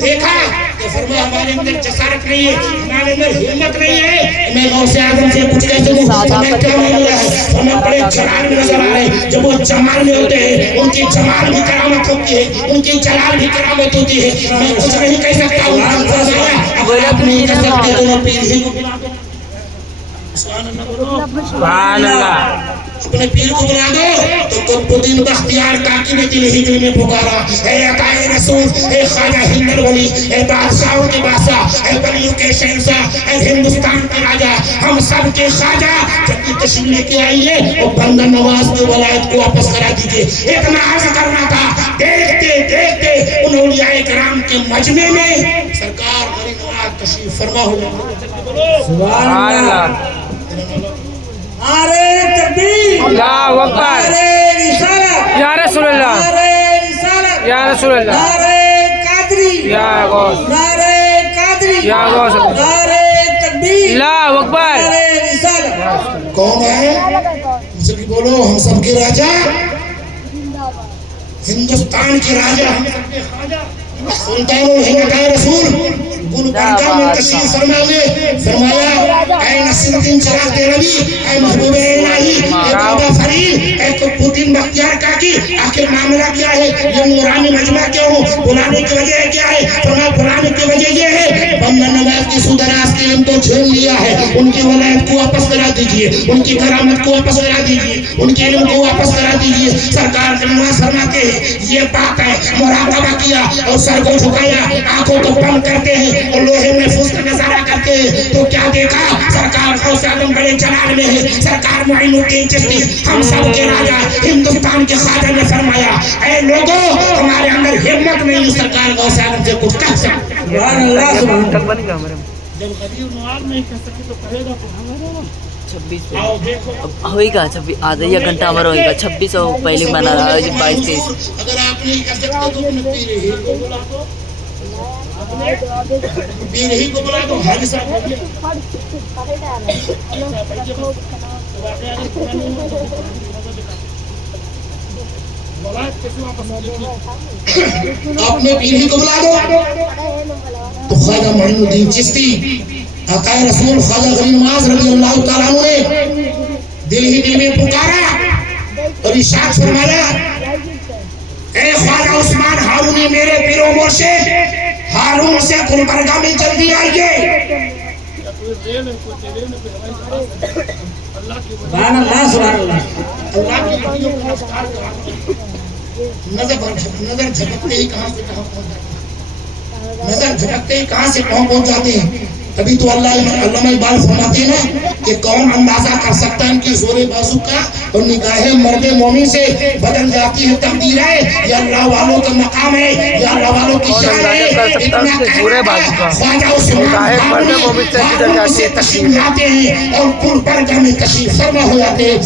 دیکھا تو فرمایا ہمارے اندر جسارت نہیں ہے، ہمارے اندر ہمت نہیں ہے، میں غوث اعظم سے کچھ کہہ سکوں۔ فرمایا کیا معاملہ ہے؟ فرمایا بڑے جلال میں نظر آ رہے ہیں، جب وہ جمال میں ہوتے ہیں ان کی جمال بھی کرامت ہوتی ہے، ان کی جلال بھی کرامت ہوتی ہے، میں کچھ نہیں کہہ سکتا ہوں۔ فرمایا اگر آپ نہیں کہہ سکتے تو پیر ہی کو بلا دو۔ سبحان اللہ۔ سبحان اللہ۔ अपने पीर को बुला दो। तो कुतुबुद्दीन बख्तियार काकी ने दिल ही दिल में पुकारा, ए अताए रसूल, ए ख्वाजा हिंदल वली, ए बादशाहों के बादशाह, ए वलियों के शहंशाह, ए हिंदुस्तान के राजा, हम सब के ख्वाजा, जबकि तशरीफ लेके आइए और बंदा नवाज की वलायत को वापस करा दीजिए। इतना अर्ज करना था। देखते देखते उन औलियाए किराम के मजमे में सरकार गरीब नवाज तशरीफ फरमा हो। सुभान अल्लाह। नारे तकबीर, अल्लाहु अकबर, नारे रिसालत, या रसूलुल्लाह, नारे रिसालत, या रसूलुल्लाह, नारे कादरी, या गौस, नारे कादरी, या गौस, नारे तकबीर, अल्लाहु अकबर। नारे रिसालत। कौन है? मुझसे भी बोलो, हम सबके राजा, हिंदुस्तान के राजा, हम सबके ख्वाजा, सुल्तानुल हिंद का रसूल गुलबर्गा में तशरीफ फरमाया, ऐ नसीरुद्दीन चिराग देहलवी, ऐ महबूब इलाही, ऐ बाबा फरीद, ऐ कुतुबुद्दीन बख्तियार काकी, आखिर मामला क्या है? ये नूरानी मजमा क्यों हो? बुलाने की वजह क्या है? फरमाया बुलाने की वजह ये है, बंदा नवाज की सुदराज के इनको छीन लिया है, उनकी वलायत को वापस करा दीजिए, उनकी करामत को वापस करा दीजिए, उनके इल्म को वापस करा दीजिए। सरकार नवाज फरमाते हैं ये बात है, मुराकबा किया और सर को झुकाया, आंखों को बंद करते हैं और लोहे महफूज का नजारा करते हैं। तो क्या देखा? सरकार गौस आजम बड़े जलाल में है, सरकार मोइनुद्दीन चिश्ती, हम सब के राजा, हिंदुस्तान के ख्वाजा ने फरमाया, ऐ लोगों, हमारे अंदर हिम्मत नहीं है सरकार गौस आजम से कुछ कह सकते। सुभान अल्लाह, सुभान तक बन गया हमारे जब गरीब नवाज नहीं कह सके तो कहेगा तो हमारा 26 आओ देखो होएगा, 26 आधा या घंटा हमारा होएगा। 26 और पहले बना रहा है 22 23। अगर आप नहीं कर सकते तो अपने पीर ही को बुला दो, पीर ही को बुला दो। हाजी साहब बोलिए। अपने पीर ही को बुला दो। तो ख्वाजा मोइनुद्दीन चिश्ती आकाए रसूल ख्वाजा गरीब नवाज रज़ी अल्लाह तआला अन्हु ने दिल ही दिल में पुकारा और इरशाद फरमाया, ए ख्वाजा उस्मान हारूनी मेरे पीरो मुर्शिद हारून से गुलबर्गा में जल्दी आइए। सुभान अल्लाह, सुभान अल्लाह। अल्लाह की बंदियों को नमस्कार करो। नजर झपकते ही कहां से कहां पहुंच जाते हैं, नजर झपकते ही कहां से कहां पहुंच जाते हैं। तभी तो अल्लामा इकबाल फरमाते हैं ना कि कौन अंदाजा कर सकता है इनकी जोरे बाजू का और निगाहें मर्दे मोमिन से बदल जाती है तकदीरें। ये अल्लाह वालों का मकाम है, ये अल्लाह वालों की शान है। इतना ख्वाजा उस्मान हारून से तशरीफ लाते हैं और गुलबर्गा में तशरीफ फरमा हो जाते हैं।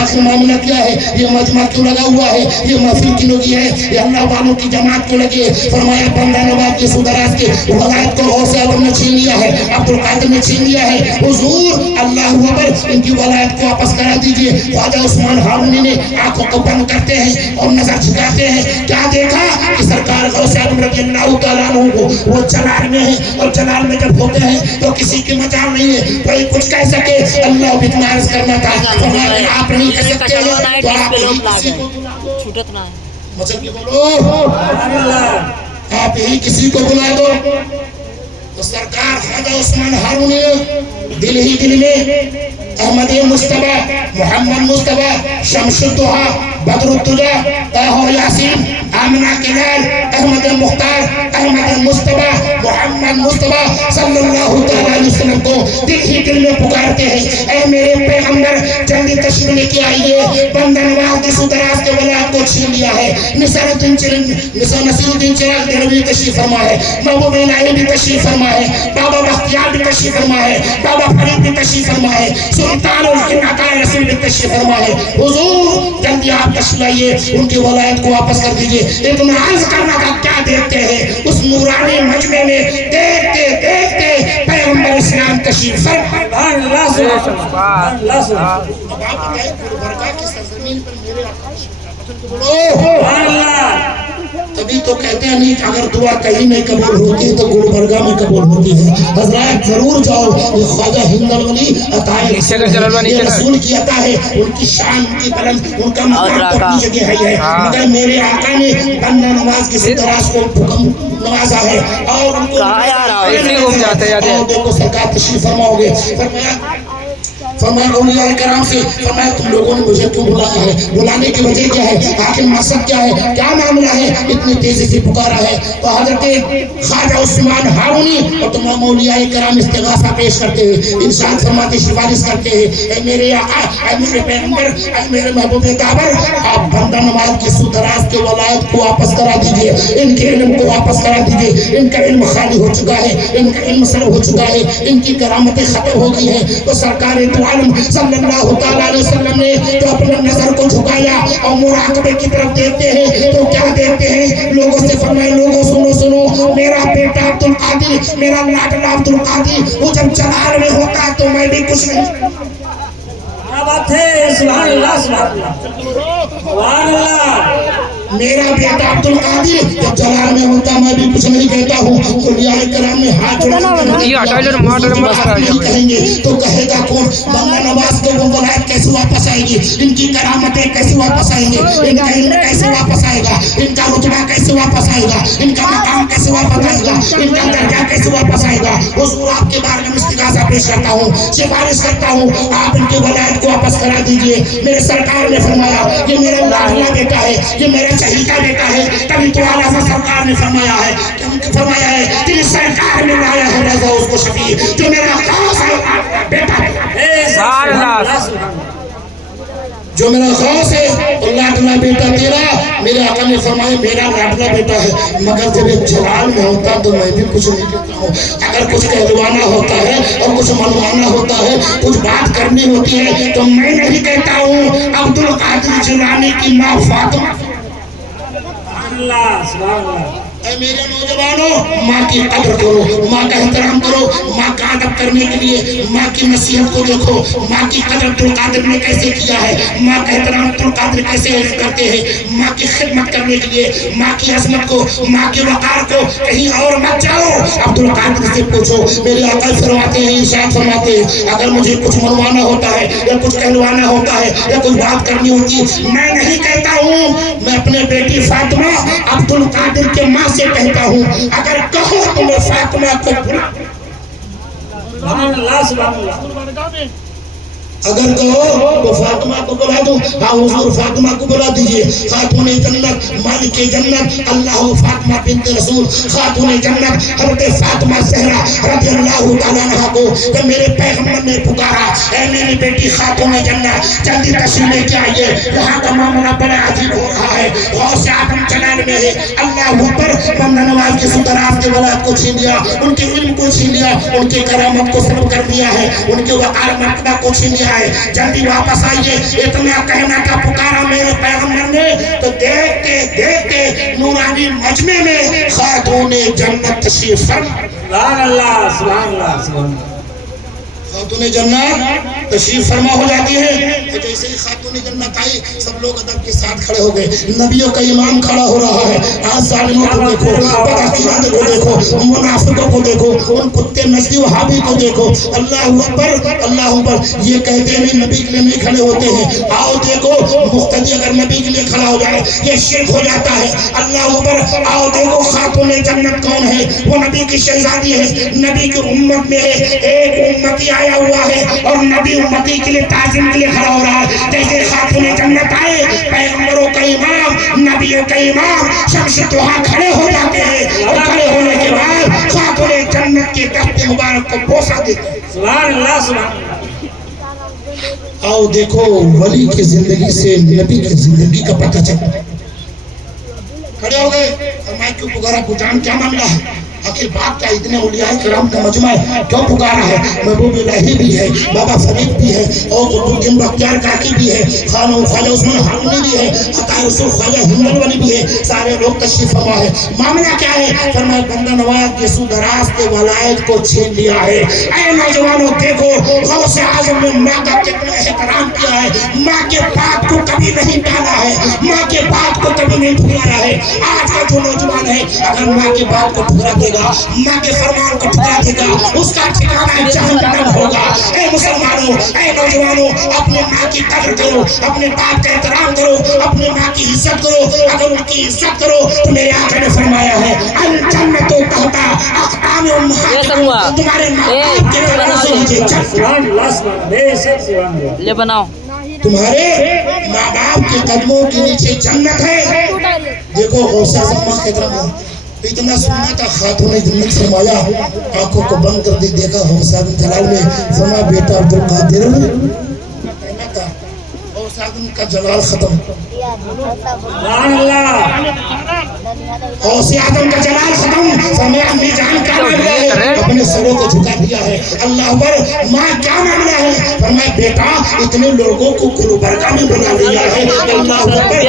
आखिर मामला क्या है? ये मजमा क्यों लगा हुआ है? ये महफिल क्यों लगी है? ये अल्लाह वालों की जमात क्यों लगी है? फरमाया बंदा नवाज के सुदराज के वलायत को गौस आजम ने छीन लिया है, अब्दुल कादिर ने छीन लिया है। हुजूर अल्लाह अकबर, इनकी वलायत को वापस करा दीजिए। ख्वाजा उस्मान हारूनी ने आंखों को बंद करते हैं और नजर झुकाते हैं। क्या देखा कि सरकार गौस आजम रज़ी अल्लाह तआला अन्हु को वो जलाल में है और जलाल में जब होते हैं तो किसी की मजाल नहीं है, कोई कुछ कह सके। अल्लाह भी इतना अर्ज करना था, फरमाया आप नहीं कह सकते हो तो आप ही किसी को बुला दो। छूटत ना है। मतलब कि बोलो आप ही किसी को बुला दो। तो सरकार ख्वाजा उस्मान हारूनी ने दिल ही दिल में अहमद मुस्तफा, मोहम्मद मुस्तफा, शमसुद्दोहा, बदरुद्दुजा, ताहो यासीन, आमना किलाल, अहमद मुख्तार, अहमद मुस्तफा, मोहम्मद मुस्तफा सल्लल्लाहु अलैहि वसल्लम को दिल ही दिल में पुकारते हैं, ऐ मेरे पैगंबर जल्दी तशरीफ लेके आइए। बंदा नवाज की सुदराज के वलायत को छीन लिया है। नसीरुद्दीन चिराग देहलवी तशरीफ फरमा है, महबूब इलाही भी तशरीफ फरमा है, बाबा बख्तियार भी तशरीफ फरमा है, बाबा फरीद भी तशरीफ फरमा है, सुल्तानुल हिंद आकाए रसूल भी तशरीफ फरमा है। हुजूर जल्दी आप तशरीफ लाइए, उनकी वलायत को वापस कर दीजिए। इतना अर्ज करना था, क्या देखते हैं उस नूरानी मजमे में? देखते देखते पैगंबर इस्लाम तशरीफ फरमा। सुभान अल्लाह, सुभान अल्लाह, सुभान अब आप बताइए गुलबर्गा की सरजमीन पर मेरे आका अल्लाह। तभी तो कहते हैं नहीं, अगर दुआ कहीं नहीं कबूल होती तो गुलबर्गा में कबूल होती है। हजरात जरूर जाओ, ये ख्वाजा हिंदल वली अताए रसूल की अता है, उनकी शान, उनकी बुलंद, उनका मकाम अपनी जगह है। मगर मेरे आका ने बंदा नवाज की सुदराज को हुक्म नवाजा है और उनको घूम जाते हैं। देखो सरकार तशरीफ फरमाओगे। फरमाया फरमाया औलिया करम से, फरमाया तुम लोगों ने मुझे क्यों बुलाया है, बुलाने की वजह क्या है, आखिर मकसद क्या है, क्या मामला है, इतनी तेजी से पुकारा है। तो हजरत ख्वाजा उस्मान हारूनी और तमाम औलिया करम इस्तिगासा पेश करते हैं, इरशाद फरमाते, सिफारिश करते हैं, ऐ मेरे आका, ऐ मेरे पैगंबर, ऐ मेरे महबूब ताबर, आप बंदा नवाज के सुदराज के वलायत को वापस करा दीजिए, इनके इल्म को वापस करा दीजिए। इनका इल्म खाली हो चुका है, इनका इल्म सलब हो चुका है, इनकी करामतें खत्म हो गई है। तो सरकार दो आलम सल्लल्लाहु तआला अलैहि वसल्लम ने तो अपने नजर को झुकाया और मुराकबे की तरफ देखते हैं तो क्या देखते हैं, लोगों से फरमाए, लोगों सुनो सुनो, मेरा बेटा अब्दुल कादिर, मेरा लाडला अब्दुल कादिर, वो जब जलाल में होता है तो मैं भी कुछ नहीं। क्या बात है, सुभान अल्लाह, सुभान अल्लाह। मेरा बेटा अब्दुल कादिर जब जलाल में होता मैं भी कुछ नहीं कहता हूँ। औलिया करम में हाथ नहीं कहेंगे तो कहेगा कौन, बंदा नवाज को वो वलायत कैसे वापस आएगी, इनकी करामतें कैसे वापस आएंगे, इनका इल्म कैसे वापस आएगा, इनका रुतबा कैसे वापस आएगा, इनका मकाम कैसे वापस आएगा, इनका दर्जा कैसे वापस आएगा। हुजूर आपके बारे में इस्तिगासा पेश करता हूँ, सिफारिश करता हूँ, आप इनकी वलायत को वापस करा दीजिए। मेरे सरकार ने फरमाया ये मेरा लाडला बेटा है, ये मेरा चहीता बेटा है। तभी तो आला सरकार ने फरमाया है कि सरकार ने लाया है रज़ा उसको शफी, जो मेरा खास बेटा है, जो मेरा खास है और लाडला बेटा तेरा। मेरे आका ने फरमाया मेरा लाडला बेटा है, मगर जब एक जलाल में होता तो मैं भी कुछ नहीं कहता हूँ। अगर कुछ कहलवाना होता है और कुछ मनवाना होता है, कुछ बात करनी होती है तो मैं नहीं कहता हूँ। अब्दुल कादिर जिलानी की माँ फातिमा, ऐ मेरे नौजवानों, माँ की कदर करो, माँ का एहतराम करो, माँ का अदब करने के लिए माँ की नसीहत को देखो, माँ की कदर अब्दुल कादिर ने कैसे किया है, माँ का एहतराम अब्दुल कादिर कैसे करते हैं। माँ की खिदमत करने के लिए माँ की अजमत को, माँ के वकार को कहीं और मत जाओ, अब्दुल कादिर से पूछो। मेरे आका फरमाते हैं, इरशाद फरमाते हैं, अगर मुझे कुछ मनवाना होता है या कुछ कहलवाना होता है या कुछ बात करनी होती है, मैं नहीं कहता हूँ, मैं अपने बेटी फातिमा अब्दुल कादिर के माँ से कहता हूँ, अगर कहो तो मैं फातिमा को अगर कहो तो फातिमा को बुला दो। हाँ हुजूर फातिमा को बुला दीजिए। खातूने जन्नत, मालिके जन्नत, अल्लाह फातिमा बिन्त रसूल, खातूने जन्नत हज़रत फातिमा ज़हरा रज़ियल्लाहु तआला अन्हा को जब मेरे पैगंबर ने पुकारा, ऐ मेरी बेटी खातूने जन्नत, जल्दी तशरीफ लेके आइए, यहाँ का मामला बड़ा अजीब हो रहा है। गौसे आज़म जलाल में है, अल्लाह अकबर, बंदा नवाज के सुदराज के वलायत को छीन लिया, उनके इल्म को छीन लिया, उनके करामत को सलब कर दिया है, उनके वकार मर्तबा को छीन लिया है। जल्दी वापस आइए, इतना कहना का पुकारा मेरे पैगंबर ने। तो देखते देखते नूरानी मजमे में खातूने जन्नत तशरीफ फरमा, सुभान अल्लाह, सुभान अल्लाह, सुभान अल्लाह। खातूने जन्नत तशरीफ फरमा हो जाती है। जैसे ही खातूने जन्नत आई, सब लोग अदब के साथ खड़े हो गए। नबियों का इमाम खड़ा हो रहा है। आज जालिमों को देखो, बदअकीदों को देखो, मुनाफिकों को देखो, उन कुत्ते नस्ली वहाबी को देखो। अल्लाह अकबर, अल्लाह अकबर, ये कहते हैं नबी के लिए नहीं खड़े होते हैं। आओ देखो, मुख्तदी अगर नबी के लिए खड़ा हो जाए ये शिर्क हो जाता है। अल्लाह अकबर, आओ देखो खातूने जन्नत कौन है, वो नबी की शहजादी है, नबी की उम्मत में है। एक उम्मती आया हुआ है और नबी उम्मती के लिए ताज़ीम के लिए खड़ा हो रहा है। जैसे खातूने जन्नत आए, पैगंबरों का इमाम, नबियों का इमाम, शम्स दुहा खड़े हो जाते हैं और खड़े होने के बाद खातूने जन्नत के दफ्ते मुबारक को बोसा देते हैं। सुभान अल्लाह, सुभान अल्लाह। आओ देखो वली की जिंदगी से नबी की जिंदगी का पता चलता है। खड़े हो गए और मैं क्यों पुकारा, पुजान क्या मामला है, आखिर बात क्या, इतने औलिया किराम का मजमा है, क्यों पुकारा है। महबूब इलाही भी है, बाबा फरीद भी है, और कुतुबुद्दीन बख्तियार काकी भी है, ख्वाजा उस्मान हारूनी भी है, अता यूसुफ ख्वाजा हिंदलवानी भी है, सारे लोग तशरीफ फरमा है। मामला क्या है, फरमाया बंदा नवाज के सुदराज के वलायत को छीन लिया है। ऐ नौजवानों देखो, गौसे आज़म ने माँ का कितना एहतराम किया है, माँ के बात को कभी नहीं टाला है, माँ के बात को कभी नहीं ठुकराया है। आज का जो नौजवान है अगर माँ की बात को ठुकरा देगा, माँ के फरमान को ठुकरा देगा, उसका ठिकाना जहन्नम होगा। ऐ मुसलमानों, ऐ नौजवानों, अपने माँ की कदर करो, अपने बाप का एहतराम करो, अपने माँ की इज्जत करो। अगर उनकी इज्जत करो तो मेरे आका ने फरमाया है, अल जन्नतु तहता तमाम ये सब हुआ। तुम्हारे माँ ए, बाप के तरह से मुझे जब सुभान अल्लाह सुभान अल्लाह बेशक सुभान अल्लाह ले बनाओ। तुम्हारे माँ बाप के कदमों के नीचे जन्नत है। देखो गौसा सम्मा की तरफ इतना सुनना था, खातून ने जन्नत फरमाया, आंखों को बंद कर दी, देखा गौसा जलाल में फरमा बेटा अब्दुल कादिर कहना था, गौसा का जलाल खत्म, सुभान अल्लाह गौसे आदम का जलाल खत्म, फरमाया अम्मी जान क्या मामला है, अपने सरों को झुका दिया है। अल्लाह पर माँ क्या मामला है, फरमाया बेटा इतने लोगों को गुलबर्गा में बना दिया है। अल्लाह पर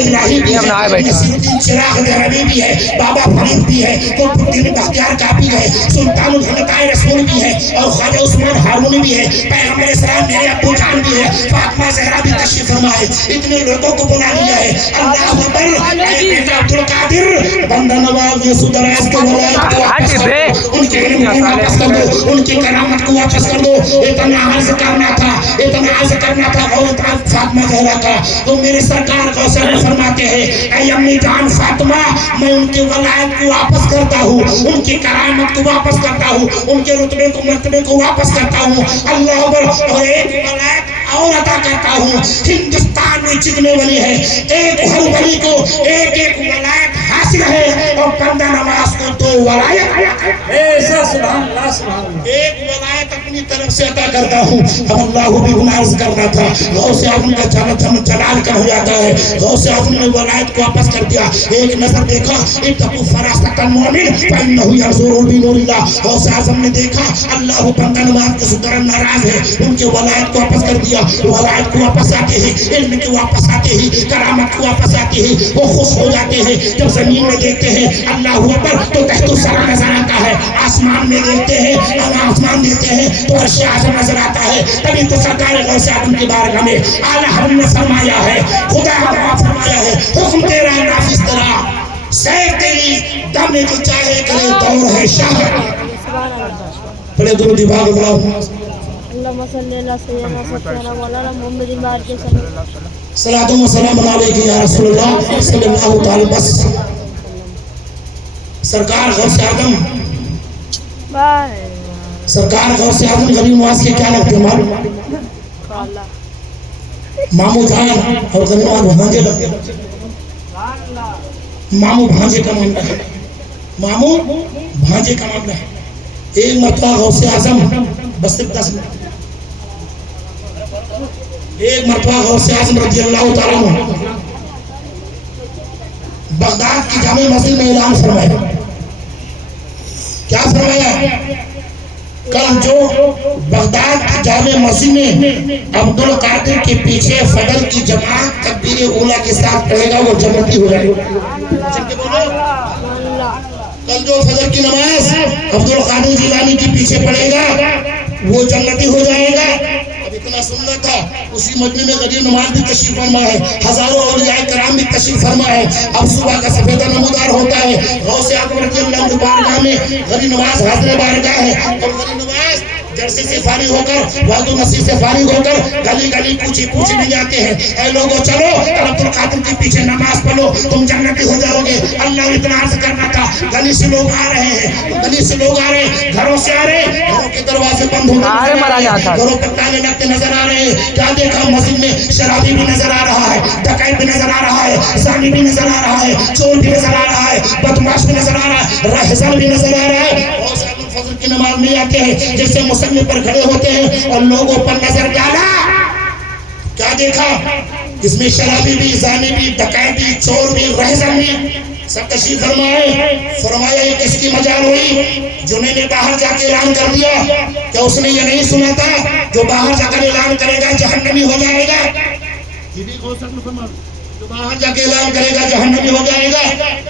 इलाही भी है, नसीरुद्दीन चिराग दहलवी भी है, बाबा फरीद भी है, कुतुबुद्दीन बख्तियार काफी है, सुल्तानुल हनताए रसूल भी है, और ख्वाजा उस्मान हारूनी भी है, पैगंबर इस्लाम मेरे अब्बू जान भी है, फातिमा ज़हरा भी तशरीफ फरमा है। इतने लोगों को बना लिया है। अल्लाह पर बेटा अब्दुल कादिर बंदा नवाज ये सुदराज को वलायत को वापस कर दो, उनके इल्म को वापस कर दो, उनकी करामत को वापस कर दो। इतना अर्ज करना था, इतना अर्ज करना था और इतना फातिमा ज़हरा का। तो मेरे सरकार गौसे में फरमाते हैं, ऐ अम्मी जान फातिमा, मैं उनकी वलायत को वापस करता हूँ, उनकी करामत को वापस करता हूँ, उनके रुतबे को मर्तबे को वापस करता हूँ। अल्लाह और एक वलायत और अता करता हूँ। हिंदुस्तान में जितने वली है, एक हर वली को एक एक वलायत हासिल है, और बंदा नवाज को दो वलायत बेशक सुभान अल्लाह सुभान अल्लाह एक वलायत अपनी तरफ से अता करता हूँ। अब अल्लाह भी गुनाह करना था, गौसे आज़म का जलाल कम हो जाता है, गौसे आज़म ने वलायत को वापस कर दिया। एक नजर देखा, इत्तक़ू फ़रासतल मोमिन फ़इन्नहु यंज़ुरु बिनूरिल्लाह। गौसे आज़म ने देखा अल्लाह बंदा नवाज के सुदर नाराज है, उनके वलायत को वापस कर दिया। वलायत को वापस आते ही, इल्म के वापस आते ही, करामत को वापस आते ही वो खुश हो जाते हैं। जब जमीन में देखते हैं अल्लाह अकबर तो तहतो सरा नजर आता है, आसमान में देखते हैं, आसमान देखते हैं तो अर्श आज़म नजर आता है। तभी तो सरकार गौसे आज़म की बारगाह में आला हमने फरमाया है, खुदा ने फरमाया है, हुक्म तेरा नाफिज तेरा, सैफ तेरी, दम में जो चाहे करे दौर है शाह। बड़े दुरूद दिमाग अल्लाह अल्लाहुम्मा सल्ली अला सय्यिदना सय्यिदना मौलाना मुहम्मदिन बारिक सल्लल्लाहु सलातो व सलाम अलैहि या रसूलुल्लाह सल्लल्लाहु तआला बस। सरकार गौसे आज़म, बाय सरकार गौसे आज़म गरीब नवाज के क्या लगते हैं मालूम? अल्लाह मामू जान और गरीब नवाज भांजे लगते। मामू भांजे का मामला है, मामू भांजे का मामला है। एक मरतबा गौसे आज़म बस सिर्फ 10 मिनट, एक मरतबा गौसे आज़म रज़ियल्लाहु ताला अन्हु बगदाद की जामे मस्जिद में ऐलान फरमाया। क्या फरमाया? कल जो बगदाद की जामे मस्जिद में अब्दुल कादिर के पीछे फजर की जमात तकबीर उला के साथ पढ़ेगा वो जन्नती हो जाएगा। कल जो फजर की नमाज अब्दुल कादिर जिलानी के पीछे पढ़ेगा वो जन्नती हो जाएगा। अब इतना सुंदर था, उसी मजलिस में गरीब नमाज भी तशरीफ फरमा है, हजारों औलिया कराम भी तशरीफ फरमा है। अब सुबह का सफेदा नमूदार होता है, गौसे आज़म रज़ियल्लाहु अन्हु बारगाह में गरीब नमाज हाज़िर बारगाह है, और गरीब नमाज जलसे से फारिग होकर, वादु नसीब से फारिग होकर गली गली पूछे पूछे में जाते हैं, ऐ लोगों चलो अब्दुल कादिर के पीछे नमाज पढ़ो, तुम जन्नती हो जाओगे। अल्लाह इतना अर्ज करना था, गली से लोग आ रहे हैं, गली से लोग आ रहे हैं, घरों से आ रहे हैं, घरों के दरवाजे बंद होते, घरों पर ताले लगते नजर आ रहे हैं। क्या देखा? मस्जिद में शराबी भी नजर आ रहा है, डकैत भी नजर आ रहा है, ज़ानी भी नजर आ रहा है, चोर भी नजर आ रहा है, बदमाश भी नजर आ रहा है, रहज़न भी नजर आ रहा है। फजर की नमाज में आते हैं, जैसे मुसल्ले पर खड़े होते हैं और लोगों पर नजर डाला, क्या देखा? इसमें शराबी भी, ज़ानी भी, डकैत भी, चोर भी, रहज़न भी सब तशरीफ फरमाए। फरमाया ये किसकी मजाल हुई? जुने ने बाहर जाके ऐलान कर दिया। क्या उसने ये नहीं सुना था जो बाहर जाकर ऐलान करेगा जहन्नमी हो जाएगा? जो बाहर जाके ऐलान करेगा जहन्नमी हो जाएगा।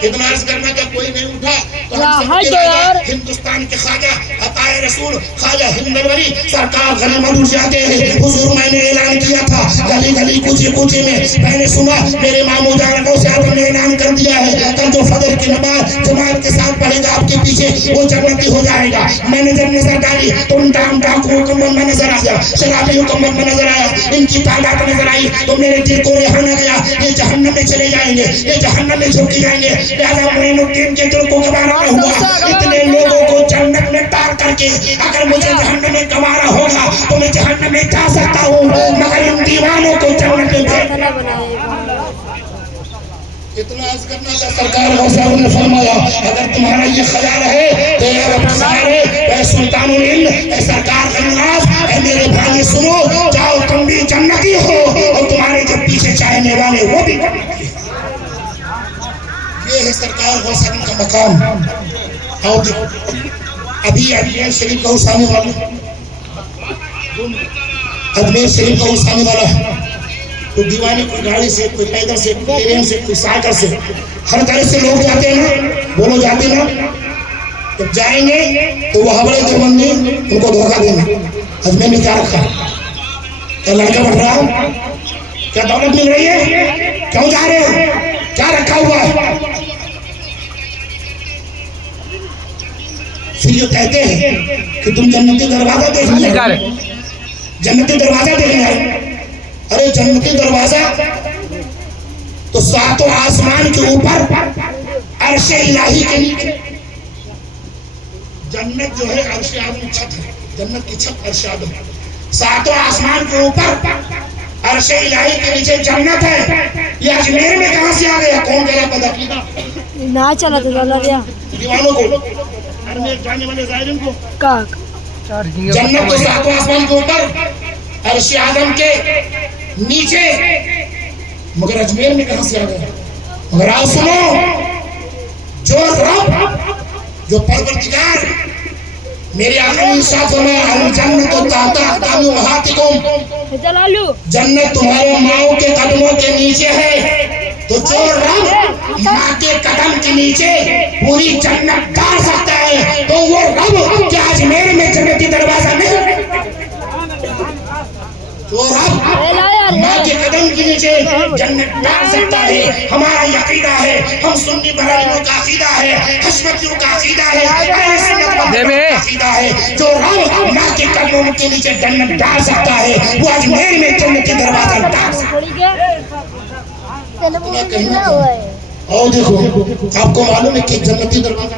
इतना अर्ज करना का कोई नहीं उठा तो हम सबके राजा हिंदुस्तान के ख्वाजा अताए रसूल ख्वाजा हिंदवली सरकार गले मधुर जाते हैं। हुजूर मैंने ऐलान किया था, गली गली कूचे कूचे में मैंने सुना मेरे मामू जान को से आपने ऐलान कर दिया है, कल जो फजर की नमाज जमात के साथ पढ़ेगा आपके पीछे वो जन्नती हो जाएगा। मैंने जब नजर डाली तो उन डाकुओं को मन में नजर आ गया, शराबियों को मन में नजर आया, इनकी तादाद नजर आई तो मेरे दिल को रेहाना गया, ये जहन्नम में चले जाएंगे, ये जहन्नम में झोंके जाएंगे। लिहाजा मोइनुद्दीन के दिल को घबराना हुआ, इतने लोगों को کہ اگر مجھے جہنم میں گوارا ہوگا تو میں جہنم میں جا سکتا ہوں، مگر ان دیوانوں کو جنت میں بھیج۔ اتنا عرض کرنا تھا، سرکار غوث اعظم نے فرمایا اگر تمہارا یہ خیال ہے تو اے رب سارے، اے سلطان الہند، اے سرکار غناس، اے میرے بھائی سنو، جاؤ تم بھی جنتی ہو اور تمہارے جو پیچھے چاہنے والے وہ بھی جنتی ہیں۔ یہ ہے سرکار غوث اعظم کا مقام۔ اور ابھی اجمیر شریف کا اٹھانے والا، اجمیر شریف کا اٹھانے والا کوئی دیوانے، کوئی گاڑی سے، کوئی پیدل سے، کوئی ٹرین سے، کوئی سائیکل سے، ہر طرح سے لوگ جاتے ہیں نا، بولو جاتے نا، جب جائیں گے تو وہ ہمارے دیوبندی ان کو دھوکہ دیں گے۔ اجمیر میں کیا رکھا؟ کیا لڑکا بڑھ رہا ہے؟ کیا دولت مل رہی ہے؟ کیوں جا رہے ہو؟ کیا رکھا ہوا ہے؟ پھر یہ کہتے ہیں کہ تم جنتی دروازہ دیکھنے آئے، جنتی دروازہ دیکھنے آئے۔ ارے جنتی دروازہ تو ساتوں آسمان کے اوپر، عرش الہی کے نیچے۔ جنت جو ہے عرش آدم چھت ہے، جنت کی چھت عرش آدم ہے، ساتوں آسمان کے اوپر عرش الہی کے نیچے جنت ہے۔ یہ اجمیر میں کہاں سے آ گیا؟ کون کہہ رہا پتہ کینا؟ نہ چلا تو چلا گیا دیوانوں کو، اجمیر جانے والے زائرین کو۔ کاک جنت تو ساتوں آسمان کے اوپر، عرش آدم کے نیچے، مگر اجمیر میں کہاں سے آ گیا؟ مگر آؤ سنو، جو رب، جو پروردگار، میرے آقا نے ارشاد فرمایا الجنت تحت اقدام امہاتکم، جنت تمہارے ماؤں کے قدموں کے نیچے ہے۔ تو جو رب ماں کے قدم کے نیچے پوری جنت ڈال سکتا ہے تو وہ رب کیا اجمیر میں جنتی دروازہ نہیں؟ جو رب ماں کے قدم کے نیچے جنت ڈال سکتا ہے۔ ہمارا یہ عقیدہ ہے، ہم سنی برادریوں کا عقیدہ ہے، حشمتیوں کا عقیدہ ہے، اہل سنت والجماعت کا عقیدہ ہے، جو رب ماں کے قدموں کے نیچے جنت ڈال سکتا ہے وہ اجمیر میں جنتی دروازہ ڈال سکتا ہے۔ اور دیکھو آپ کو معلوم ہے کہ جنتی دروازہ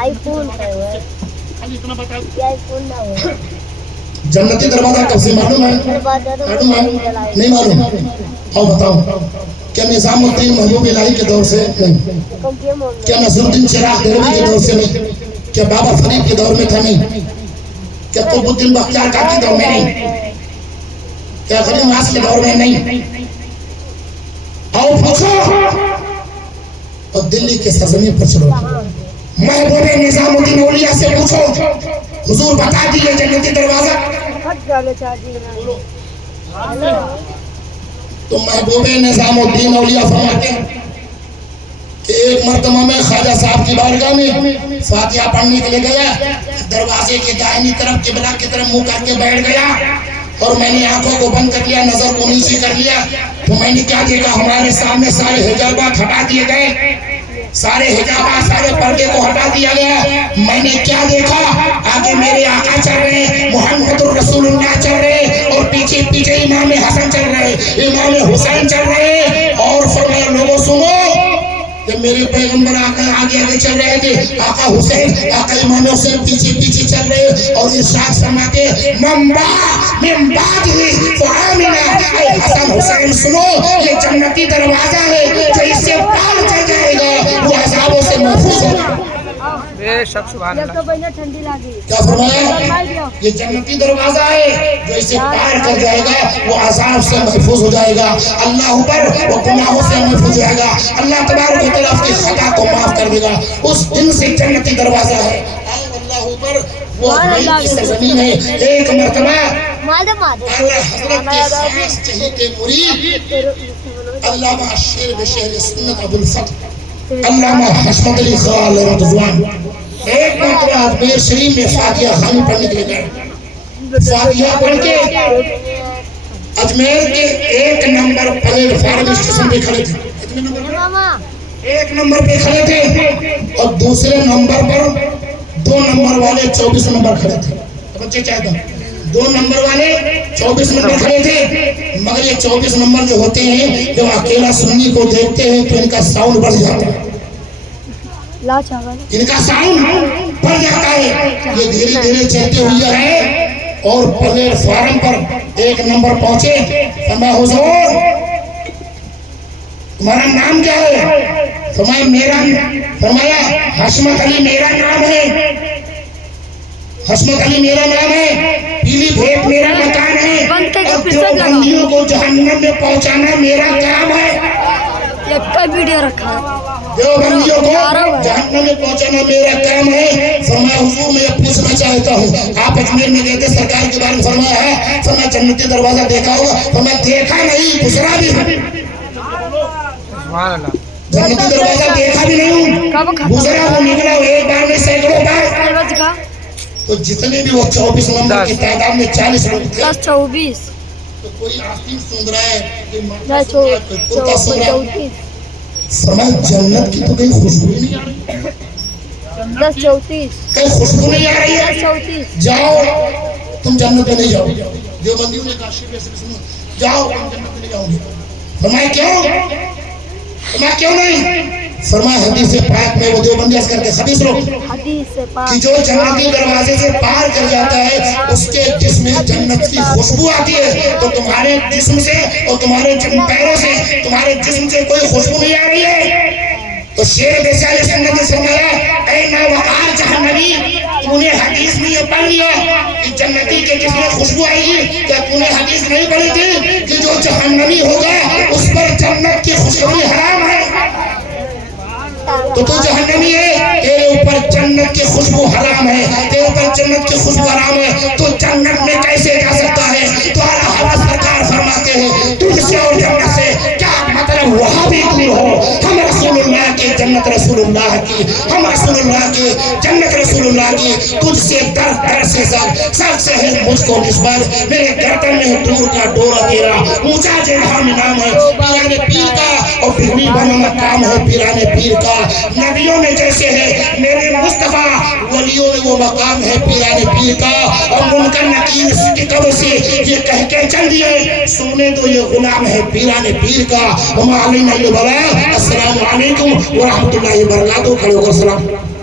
آئی فون جنتی دروازہ کب سے معلوم ہے؟ نہیں معلوم؟ اور بتاؤ، کیا نظام الدین محبوب الہی کے دور سے نہیں؟ کیا نصر الدین چراغ دہلوی کے دور سے نہیں؟ کیا بابا فرید کے دور میں تھا نہیں؟ کیا قطب الدین بختیار کاکی کے دور میں نہیں؟ کیا غریب نواز کے دور میں نہیں؟ آؤ پوچھو، اور دلی کے سرزمین پر چلو، محبوب نظام الدین اولیاء سے پوچھو، حضور بتا دیئے جنتی دروازہ۔ تو محبوب نظام الدین اولیاء فرماتے ہیں کہ ایک مرتبہ میں خواجہ صاحب کی بارگاہ میں فاتحہ پڑھنے کے لیے گیا، دروازے کے دائنی طرف قبلہ کی طرف منہ کر کے بیٹھ گیا اور میں نے آنکھوں کو بند کر لیا، نظر کو نیچے کر لیا، تو میں نے کیا دیکھا؟ ہمارے سامنے سارے حجابات ہٹا دیے گئے، سارے حجابات، سارے پردے کو ہٹا دیا گیا۔ میں نے کیا دیکھا؟ آگے میرے آقا چل رہے، محمد الرسول اللہ چل رہے، اور پیچھے پیچھے امام حسن چل رہے، امام حسین چل رہے، اور فرمایا لوگوں سنو کہ میرے پیغمبر آقا آگے آگے چل رہے تھے، آقا حسین، آقا امام حسین پیچھے پیچھے چل رہے، اور ارشاد فرماتے من بعد ہی فآمنا، اے حسن حسین سنو، یہ جنتی دروازہ ہے جو اس سے پار چل جائے گا وہ عذابوں سے محفوظ ہوگا۔ بے شک سبحان اللہ۔ ٹھنڈی لگی کیا فرمایا؟ یہ جنتی دروازہ ہے جو اسے پار کر جائے گا وہ عذاب سے محفوظ ہو جائے گا، اللہ پر وہ گناہوں سے محفوظ ہو جائے گا، اللہ تبارک و تعالیٰ کی خطا کو معاف کر دے گا، اس دن سے جنتی دروازہ ہے۔ اللہ پر وہ اجمیر کی سرزمین ہے۔ ایک مرتبہ اعلیٰ حضرت کے خاص چہیتے مرید علامہ شیر بشہر سنت ابو الفتح علامہ حشمت علی خان علیہ رضوان ایک مرتبہ اجمیر شریف میں فاتحہ خوانی پڑھنے کے لیے گئے۔ فاتحہ پڑھ کے اجمیر کے ایک نمبر پلیٹ فارم اسٹیشن پہ کھڑے تھے، ایک نمبر پہ کھڑے تھے، اور دوسرے نمبر پر 2 نمبر والے 24 نمبر کھڑے تھے۔ بچے چاہتا 2 نمبر والے 24 نمبر کھڑے تھے، مگر یہ 24 نمبر جو ہوتے ہیں جب اکیلا سنی کو دیکھتے ہیں تو ان کا ساؤنڈ بڑھ جاتا ہے، ला चावल इनका साउंड बढ़ जाता है। ये धीरे धीरे चलते हुए है और प्लेटफार्म पर 1 नंबर पहुंचे। फरमाया हुजूर तुम्हारा नाम क्या है? फरमाया हशमत अली मेरा नाम है, हशमत अली मेरा नाम है, पीली भेंट मेरा मकान है, और देवबंदियों को जहन्नम में पहुंचाना मेरा काम है। एक का वीडियो रखा है। देवबंदियों को जहन्नम में पहुंचाना मेरा काम है। फरमाया हुजूर मैं पूछना चाहता हूँ, आप अजमेर में गए थे, सरकार के बारे में फरमाया है, फरमाया जन्नती दरवाजा देखा होगा? फरमाया देखा नहीं, गुजरा भी हूँ। जन्नती दरवाजा देखा भी नहीं हूँ, गुजरा हूँ, निकला हूँ, एक बार में सैकड़ों बार। तो जितने भी वो 24 नंबर की तादाद में 40 लोग थे, 10-24 तो कोई आस्तीन सुन रहा है, कोई ना कुर्ता सुन रहा है। फरमाया जन्नत की तो कहीं खुशबू नहीं आ रही, 10-34 कहीं खुशबू नहीं आ रही है। 10-34 जाओ तुम जन्नत में नहीं जाओगे। देवबंदियों ने कहा शिव ऐसे सुनो, जाओ तुम जन्नत में नहीं जाओगे। फरमाया क्यों? फरमाया क्यों नहीं? फरमाया हदीस पाक में वो देवबंदी अर्ज करते हदीस लो हदीस से कि पाक जो जन्नती दरवाजे से पार कर जाता है उसके जिस्म में जन्नत की खुशबू आती है। तो तुम्हारे जिस्म से और तुम्हारे पैरों से, तुम्हारे जिस्म से कोई खुशबू नहीं आ रही है। तो शेर बेचारे संगत ने फरमाया ऐ नावकार जहन्नमी, तूने हदीस में ये पढ़ लिया कि जन्नती के जिसमें खुशबू आएगी? क्या तूने हदीस नहीं पढ़ी थी कि जो जहन्नमी होगा उस पर जन्नत की खुशबू हराम है? तो तू जहन्नमी है, तेरे ऊपर जन्नत की खुशबू हराम है, तेरे ऊपर जन्नत की खुशबू हराम है, तो जन्नत में कैसे जा सकता है? तो हवा सरकार फरमाते हैं तुझसे और जन्नत से क्या मतलब, वहाँ भी दूर हो। हम रसूलुल्लाह के जन्नत रसूलुल्लाह की, हम रसूलुल्लाह के जन्नत रसूलुल्लाह की, तुझसे दर दर से सर से है मुझको निस्बत, मेरे गर्दन में दूर का डोरा तेरा, ऊंचा जगह में नाम है पीराने पीर का, और बिगड़ी बनाना काम है पीराने पीर का। नबियों में जैसे है मेरे मुस्तफा, वलियों में वो मकाम है पीराने पीर का। और मुनकर नकीर की कब्र से ये कह के चल दिए, सुने तो ये गुलाम है पीराने पीर का। अस्सलामु अलैकुम व रहमतुल्लाहि व बरकातहू। खड़े होकर सलाम।